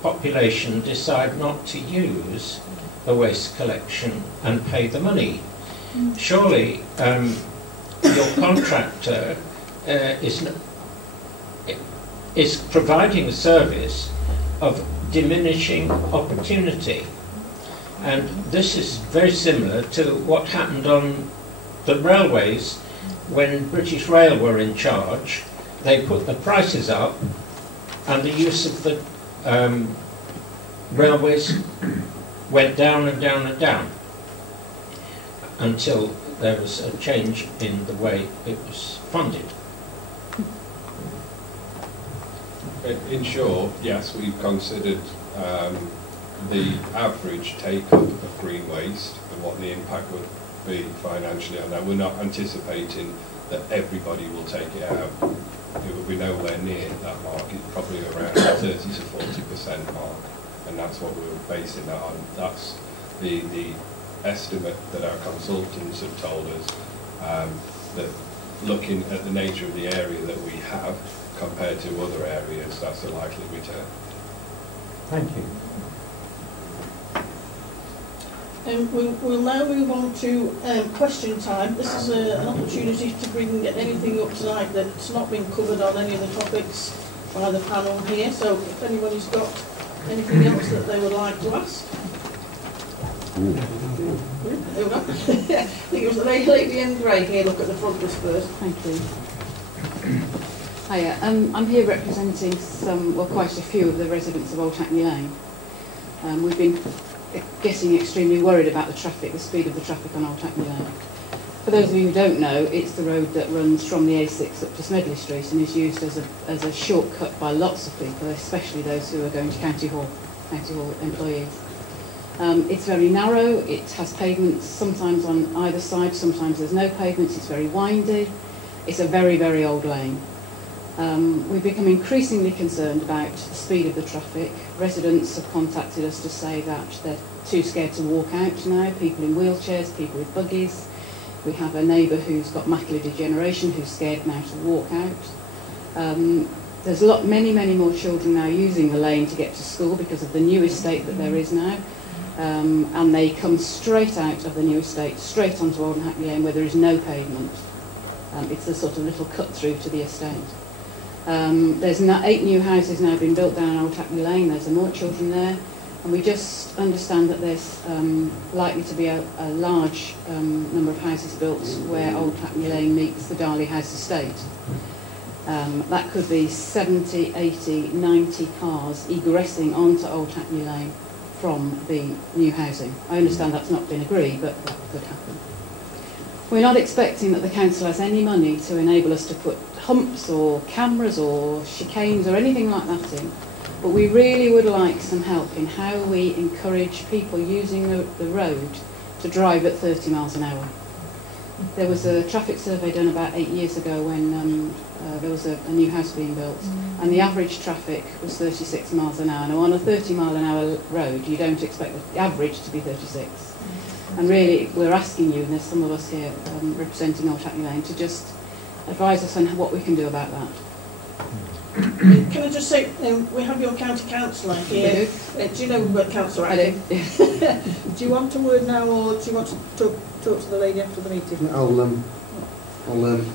population decide not to use the waste collection and pay the money. Surely your contractor is providing a service of diminishing opportunity. And this is very similar to what happened on the railways when British Rail were in charge. They put the prices up and the use of the railways went down and down and down until there was a change in the way it was funded. In short, yes, we've considered the average take-up of green waste and what the impact would be financially on that. We're not anticipating that everybody will take it out. It will be nowhere near that mark. It's probably around 30 to 40% mark, and that's what we were basing that on. That's the estimate that our consultants have told us, that looking at the nature of the area that we have compared to other areas, that's a likely return. Thank you. We'll now move on to question time. This is an opportunity to bring anything up tonight that's not been covered on any of the topics by the panel here. So if anybody's got anything else that they would like to ask. There we go. I think it was the lady in grey here. Look at the front just first. Thank you. Hiya, I'm here representing quite a few of the residents of Old Hackney Lane. We've been getting extremely worried about the traffic, the speed of the traffic on Old Hackney Lane. For those of you who don't know, it's the road that runs from the A6 up to Smedley Street and is used as a shortcut by lots of people, especially those who are going to County Hall employees. It's very narrow, it has pavements sometimes on either side, sometimes there's no pavements, it's very windy. It's a very, very old lane. We've become increasingly concerned about the speed of the traffic. Residents have contacted us to say that they're too scared to walk out now, people in wheelchairs, people with buggies. We have a neighbour who's got macular degeneration who's scared now to walk out. There's many, many more children now using the lane to get to school because of the new estate that there is now. And they come straight out of the new estate, straight onto Old Hackney Lane where there is no pavement. It's a sort of little cut through to the estate. There's 8 new houses now been built down Old Hackney Lane. There's more children there, and we just understand that there's likely to be a large number of houses built where Old Hackney Lane meets the Darley House estate. That could be 70, 80, 90 cars egressing onto Old Hackney Lane from the new housing. I understand that's not been agreed, but that could happen. We're not expecting that the council has any money to enable us to put humps or cameras or chicanes or anything like that in, but we really would like some help in how we encourage people using the road to drive at 30 miles an hour. There was a traffic survey done about 8 years ago when there was a new house being built, and the average traffic was 36 miles an hour. Now on a 30 mile an hour road you don't expect the average to be 36. And really, we're asking you, and there's some of us here representing Old Hackney Lane, to just advise us on what we can do about that. Can I just say, we have your county councillor here. Do you know what councillor I do? Do you want a word now, or do you want to talk to the lady after the meeting? I'll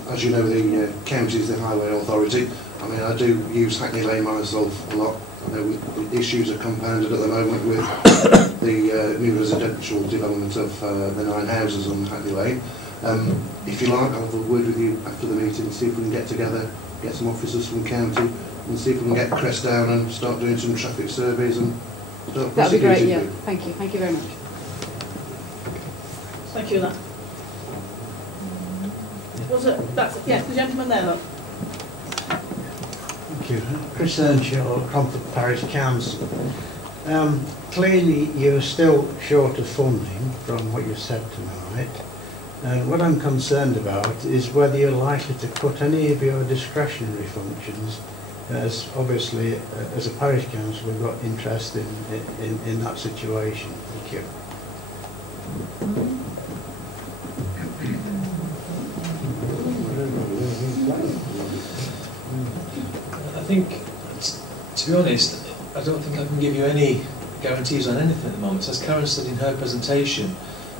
as you know, the county is the highway authority. I mean, I do use Hackney Lane myself a lot. I know the issues are compounded at the moment with the new residential development of the 9 houses on Hackney Lane. If you like, I'll have a word with you after the meeting, see if we can get together, get some officers from county, and see if we can get Crest down and start doing some traffic surveys and start. That'd be great, yeah. Thank you. Thank you very much. Thank you, that. Was it? That's it. Yes, the gentleman there, look. Thank you. Chris Earnshaw, District and Parish Council. Clearly you're still short of funding from what you've said tonight. And what I'm concerned about is whether you're likely to cut any of your discretionary functions, as obviously as a parish council we've got interest in that situation. Thank you. think, to be honest, I don't think I can give you any guarantees on anything at the moment. As Karen said in her presentation,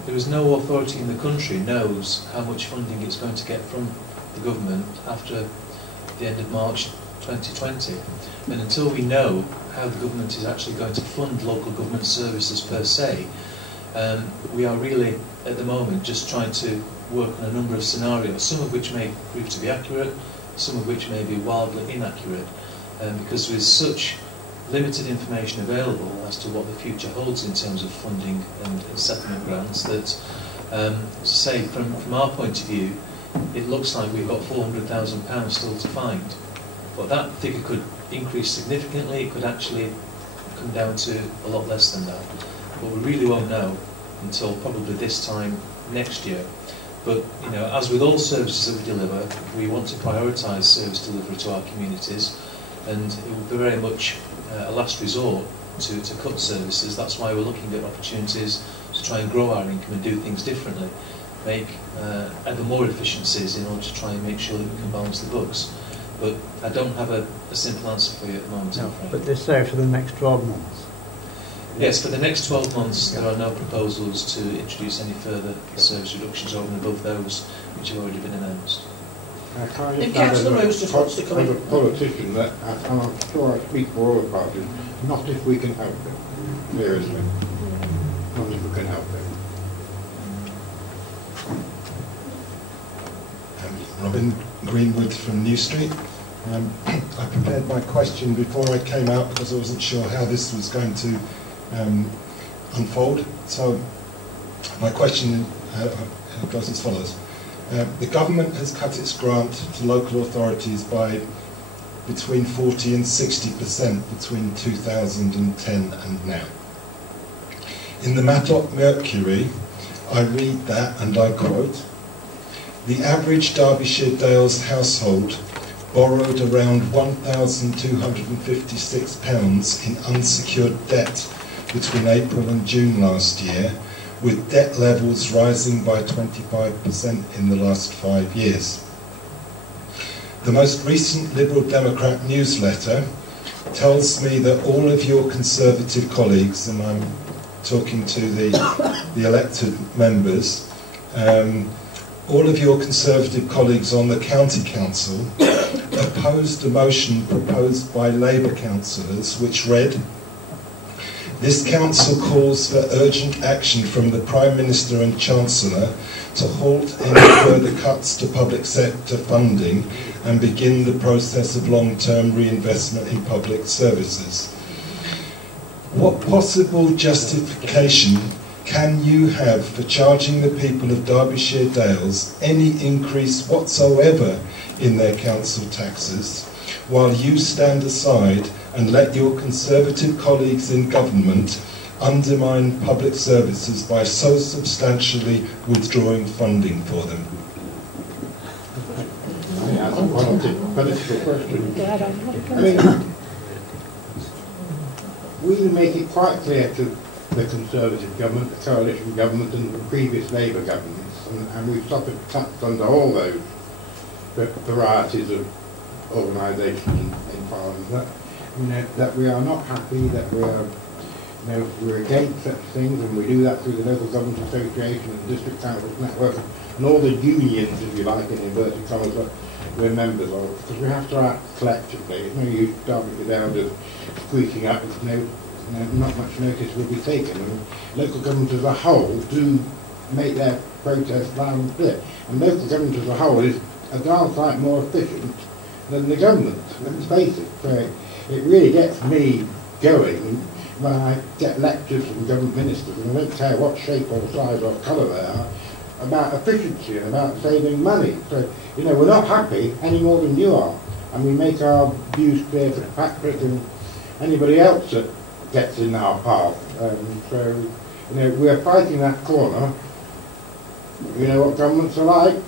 there is no authority in the country knows how much funding it's going to get from the government after the end of March 2020. And until we know how the government is actually going to fund local government services per se, we are really, at the moment, just trying to work on a number of scenarios, some of which may prove to be accurate, some of which may be wildly inaccurate, because there is such limited information available as to what the future holds in terms of funding and settlement grants that, as I say, from our point of view, it looks like we've got £400,000 still to find. But that figure could increase significantly, it could actually come down to a lot less than that. But we really won't know until probably this time next year. But, you know, as with all services that we deliver, we want to prioritise service delivery to our communities, and it will be very much a last resort to cut services. That's why we're looking at opportunities to try and grow our income and do things differently, make ever more efficiencies in order to try and make sure that we can balance the books. But I don't have a simple answer for you at the moment, I'm afraid. But they say for the next 12 months? Yes, for the next 12 months there are no proposals to introduce any further service reductions over and above those which have already been announced. If Councillor Rose just wants to come in. As a politician, and I'm sure I speak for all the parties, not if we can help it. Seriously. Not if we can help it. Robin Greenwood from New Street. I prepared my question before I came out because I wasn't sure how this was going to unfold. So my question goes as follows. The government has cut its grant to local authorities by between 40 and 60% between 2010 and now. In the Matlock Mercury, I read that, and I quote, "The average Derbyshire Dales household borrowed around £1,256 in unsecured debt between April and June last year, with debt levels rising by 25% in the last 5 years. The most recent Liberal Democrat newsletter tells me that all of your Conservative colleagues," and I'm talking to the elected members, all of your Conservative colleagues on the County Council opposed a motion proposed by Labour councillors which read, "This council calls for urgent action from the Prime Minister and Chancellor to halt any further cuts to public sector funding and begin the process of long-term reinvestment in public services." What possible justification can you have for charging the people of Derbyshire Dales any increase whatsoever in their council taxes, while you stand aside and let your Conservative colleagues in government undermine public services by so substantially withdrawing funding for them? I ask one of the political questions. I mean, we make it quite clear to the Conservative government, the coalition government and the previous Labour governments, and we've suffered cuts under all those varieties of organisations in Parliament, that we are not happy, that we're against such things, and we do that through the Local Government Association and District Councils Network and all the unions, if you like, in inverted commas, that we're members of, because we have to act collectively. It's no use starting down just squeaking up, not much notice will be taken. And local government as a whole do make their protest loud and clear. And local government as a whole is a darn sight more efficient than the government, let's face it. So it really gets me going when I get lectures from government ministers, and I don't care what shape or size or colour they are, about efficiency and about saving money. So, we're not happy any more than you are. And we make our views clear to Patrick and anybody else that gets in our path. We're fighting that corner. You know what governments are like.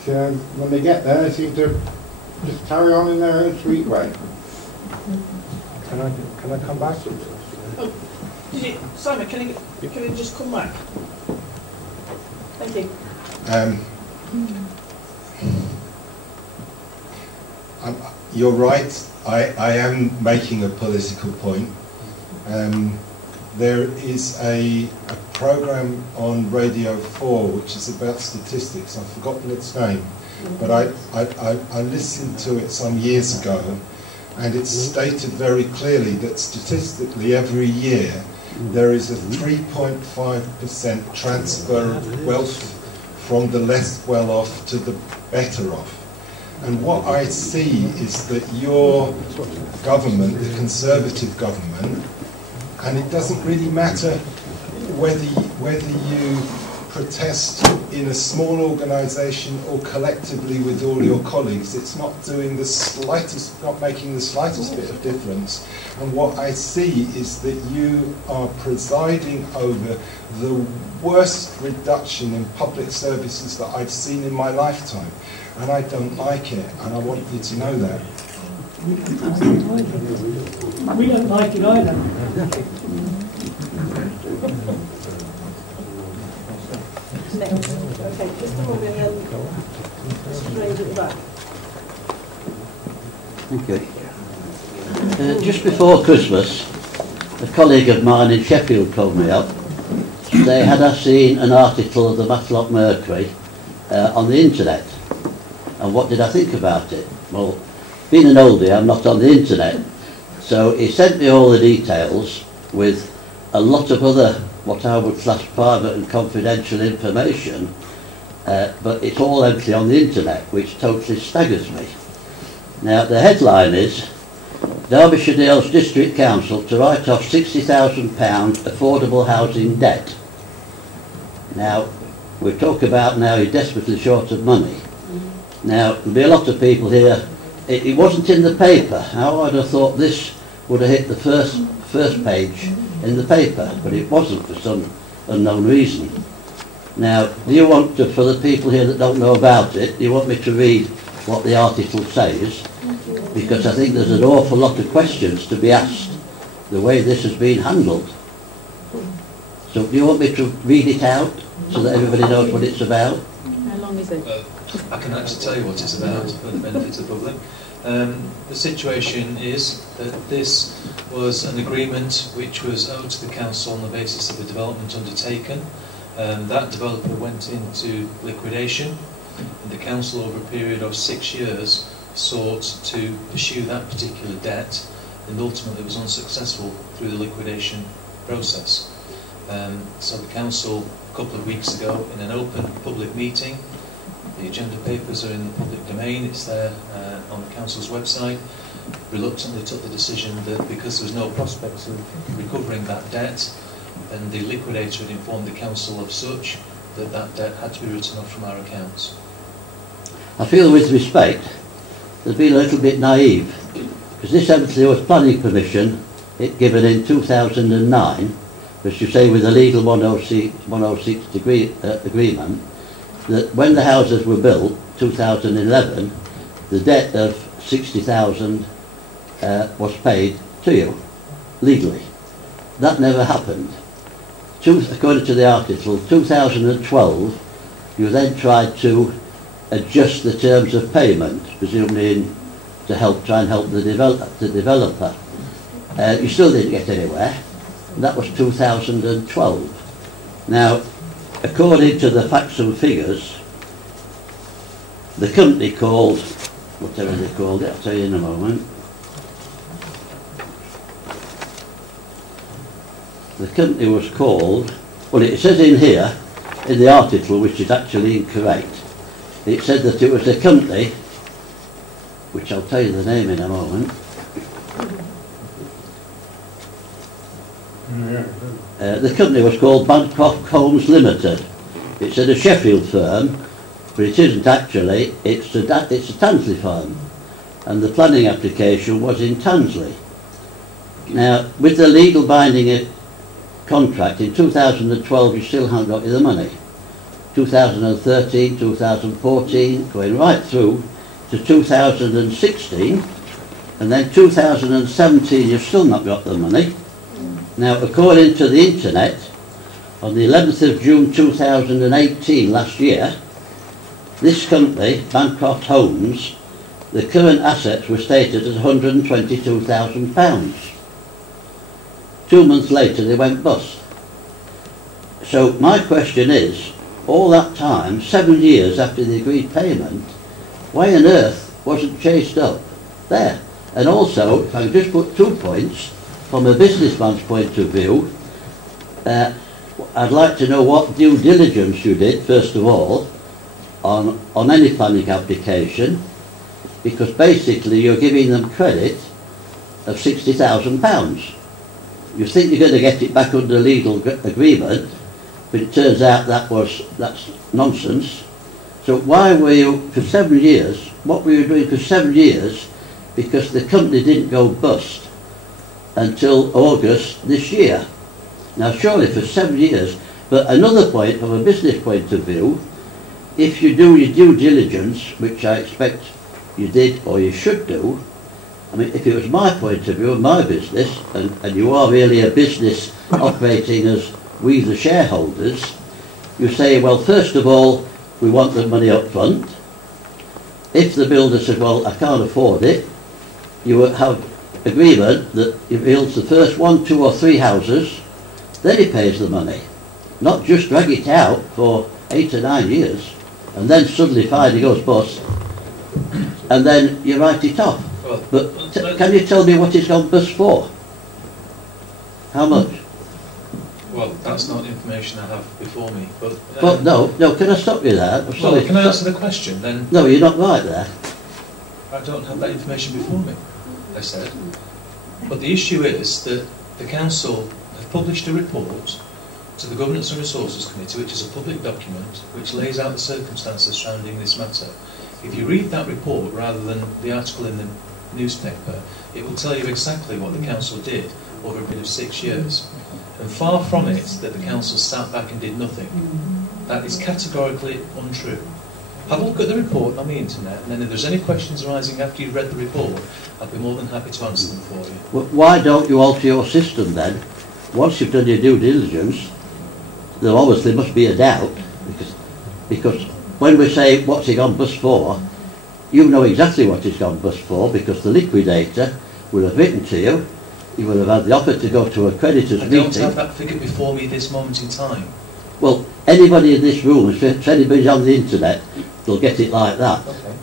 When they get there, they seem to just carry on in their own sweet way. Can I come back to this? Simon, can you just come back? Thank you. you're right. I am making a political point. There is a programme on Radio 4 which is about statistics. I've forgotten its name, but I listened to it some years ago, and it's stated very clearly that statistically every year there is a 3.5% transfer of wealth from the less well-off to the better off. And what I see is that your government, the Conservative government, and it doesn't really matter whether you protest in a small organisation or collectively with all your colleagues, it's not doing the slightest, not making the slightest bit of difference. And what I see is that you are presiding over the worst reduction in public services that I've seen in my lifetime. And I don't like it, and I want you to know that. We don't like it either. Okay, just a moment and straight at the back. Thank you. Just before Christmas, a colleague of mine in Sheffield called me up to say, had I seen an article of the Matlock Mercury on the internet? And what did I think about it? Well, being an oldie, I'm not on the internet. So he sent me all the details with a lot of other, what I would class private and confidential information, but it's all empty on the internet, which totally staggers me. Now, the headline is, Derbyshire Dales District Council to write off £60,000 affordable housing debt. Now, we talk about now you're desperately short of money. Now, there'll be a lot of people here, it wasn't in the paper. How I'd have thought this would have hit the first page in the paper, but it wasn't for some unknown reason. Now, do you want to, for the people here that don't know about it, do you want me to read what the article says? Because I think there's an awful lot of questions to be asked, the way this has been handled. So do you want me to read it out so that everybody knows what it's about? How long is it? I can actually tell you what it's about for the benefit of the public. The situation is that this was an agreement which was owed to the council on the basis of a development undertaken. That developer went into liquidation, and the council over a period of 6 years sought to pursue that particular debt, and ultimately was unsuccessful through the liquidation process. So the council, a couple of weeks ago, in an open public meeting, the agenda papers are in the public domain, it's there on the council's website, reluctantly took the decision that because there was no prospects of recovering that debt, and the liquidator had informed the council of such, that that debt had to be written off from our accounts. I feel with respect, they've been a little bit naive, because this evidently was planning permission, it given in 2009, as you say with the legal 106 agreement, that when the houses were built, 2011, the debt of 60,000 was paid to you, legally. That never happened. According to the article, 2012, you then tried to adjust the terms of payment, presumably to try and help the developer. You still didn't get anywhere. That was 2012. Now, according to the facts and figures, the company called, whatever they called it, I'll tell you in a moment. The company was called, well, it says in here, in the article, which is actually incorrect, it said that it was a company, which I'll tell you the name in a moment. The company was called Bancroft Homes Limited. It's a Sheffield firm, but it isn't actually, it's a Tansley firm. And the planning application was in Tansley. Now, with the legal binding contract, in 2012 you still haven't got the money. 2013, 2014, going right through to 2016, and then 2017 you've still not got the money. Now, according to the internet, on the 11th of June 2018, last year, this company, Bancroft Homes, the current assets were stated as £122,000. 2 months later they went bust. So my question is, all that time, 7 years after the agreed payment, why on earth wasn't chased up there? And also, if I can just put 2 points, from a businessman's point of view, I'd like to know what due diligence you did, first of all, on any planning application, because basically you're giving them credit of £60,000. You think you're going to get it back under legal agreement, but it turns out that's nonsense. So why were you, for 7 years, what were you doing for 7 years? Because the company didn't go bust until August this year. Now surely for 7 years, but another point, from a business point of view, if you do your due diligence, which I expect you did or you should do, I mean, if it was my point of view and my business, and you are really a business operating as we the shareholders, you say, well, first of all, we want the money up front. If the builder says, well, I can't afford it, you will have agreement that he builds the first 1, 2 or 3 houses, then he pays the money. Not just drag it out for 8 or 9 years, and then suddenly finally goes bust, and then you write it off. But can you tell me what it's gone bust for? How much? Well, that's not information I have before me. But well, no, can I stop you there? I'm sorry. Well, can I answer the question then? No, you're not right there. I don't have that information before me, I said. But the issue is that the council have published a report to the Governance and Resources Committee, which is a public document, which lays out the circumstances surrounding this matter. If you read that report rather than the article in the newspaper, it will tell you exactly what the council did over a period of 6 years. And far from it that the council sat back and did nothing. That is categorically untrue. Have a look at the report on the internet, and then if there's any questions arising after you've read the report, I'd be more than happy to answer them for you. Well, why don't you alter your system then? Once you've done your due diligence, there obviously must be a doubt, because when we say what's it gone bust for, you know exactly what it's gone bust for, because the liquidator will have written to you, you will have had the offer to go to a creditors meeting. I don't have that figure before me this moment in time. Well, anybody in this room, if anybody's on the internet, they'll get it like that. Okay.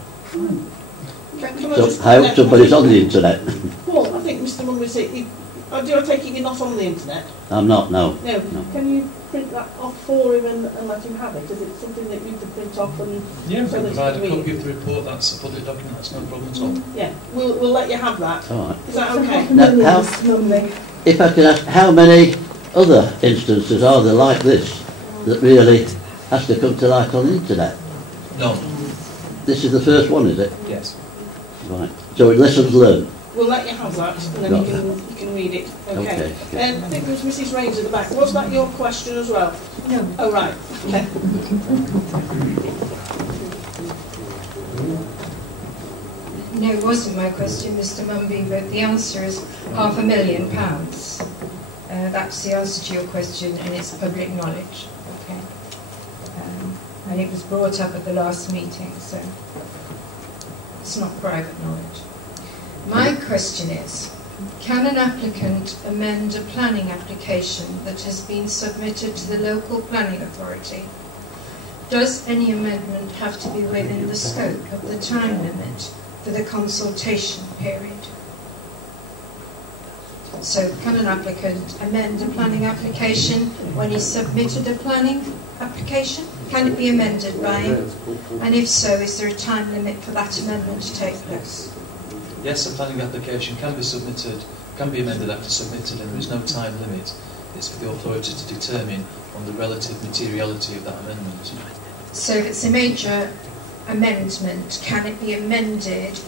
So I hope somebody's on the internet. Paul, I think Mr. Munn was saying, do I take it you're not on the internet? I'm not, no. No. Can you print that off for him and let him have it? Is it something that you can print off and yeah, so provide a copy of the report? That's a public document. That's no problem at all. Yeah, we'll let you have that. All right. Is that okay? Now, if I can ask, how many other instances are there like this that really has to come to light on the internet? No. This is the first one, is it? Yes. Right. So lessons learned. We'll let you have that, and then you can read it. Okay. I think there was Mrs. Rains at the back. Was that your question as well? No. Oh, right. Okay. No, it wasn't my question, Mr. Mumby, but the answer is £500,000. That's the answer to your question, and it's public knowledge. Okay. And it was brought up at the last meeting, so it's not private knowledge. My question is, can an applicant amend a planning application that has been submitted to the local planning authority? Does any amendment have to be within the scope of the time limit for the consultation period? So can an applicant amend a planning application when he submitted a planning application? Can it be amended by him? And if so, is there a time limit for that amendment to take place? Yes, a planning application can be submitted, can be amended after submitted, and there is no time limit. It's for the authority to determine on the relative materiality of that amendment. So if it's a major amendment, can it be amended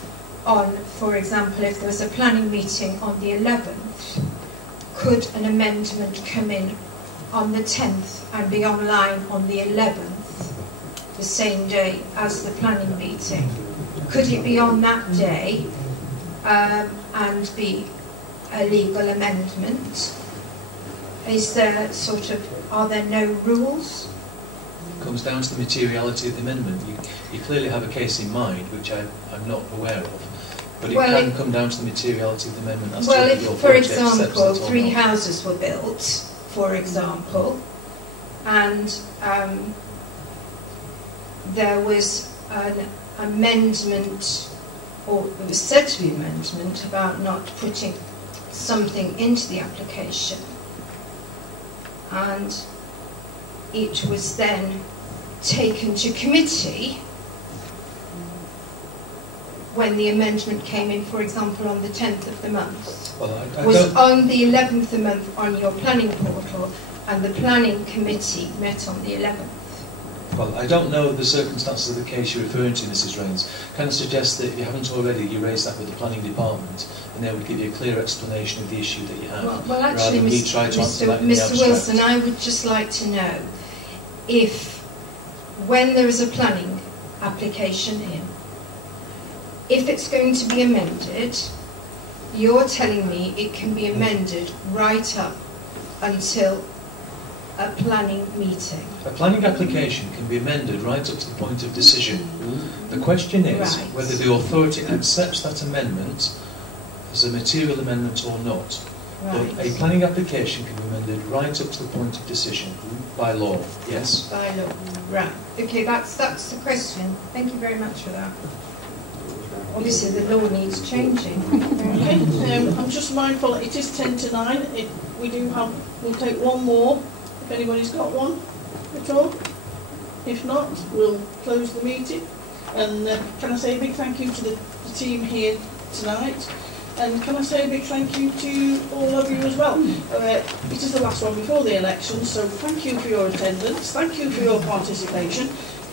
on, for example, if there was a planning meeting on the 11th, could an amendment come in on the 10th and be online on the 11th, the same day as the planning meeting? Could it be on that day and be a legal amendment? Is there are there no rules? comes down to the materiality of the amendment. You clearly have a case in mind, which I'm not aware of, but it can come down to the materiality of the amendment. As well, to if, your for example, 3 not. houses were built, for example, and there was an amendment, or it was said to be an amendment, about not putting something into the application, and it was then taken to committee when the amendment came in, for example, on the 10th of the month. Well, I was don't... on the 11th of the month on your planning portal, and the planning committee met on the 11th. Well, I don't know the circumstances of the case you're referring to, Mrs. Rains. Can I suggest that if you haven't already, you raise that with the planning department, and they would give you a clear explanation of the issue that you have. Well, actually, rather than me try to answer that in the Mr. abstract. Wilson, I would just like to know if, when there is a planning application in, if it's going to be amended, you're telling me it can be amended right up until a planning meeting. A planning application can be amended right up to the point of decision. The question is whether the authority accepts that amendment as a material amendment or not. But a planning application can be amended right up to the point of decision by law. Yes. By law. Right. Okay, that's the question. Thank you very much for that. Obviously, the law needs changing. Okay, I'm just mindful it is 10 to 9. We'll take one more if anybody's got one at all. If not, we'll close the meeting. And can I say a big thank you to the team here tonight? And can I say a big thank you to all of you as well? It is the last one before the election, so thank you for your attendance, thank you for your participation.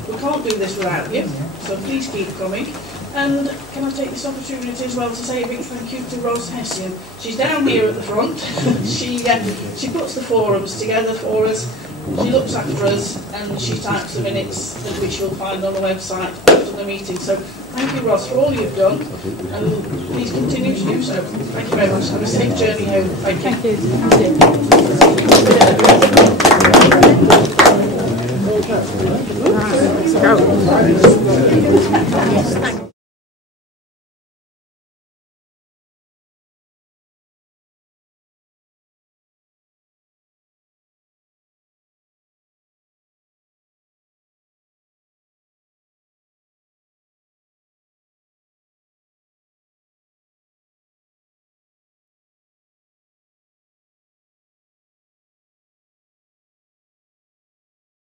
We can't do this without you, so please keep coming. And can I take this opportunity as well to say a big thank you to Ros Hessian. She's down here at the front. She puts the forums together for us. She looks after us and she types the minutes, which you'll find on the website after the meeting. So thank you, Ross, for all you've done, and please continue to do so. Thank you very much. Have a safe journey home. Thank you. Thank you. Let's go.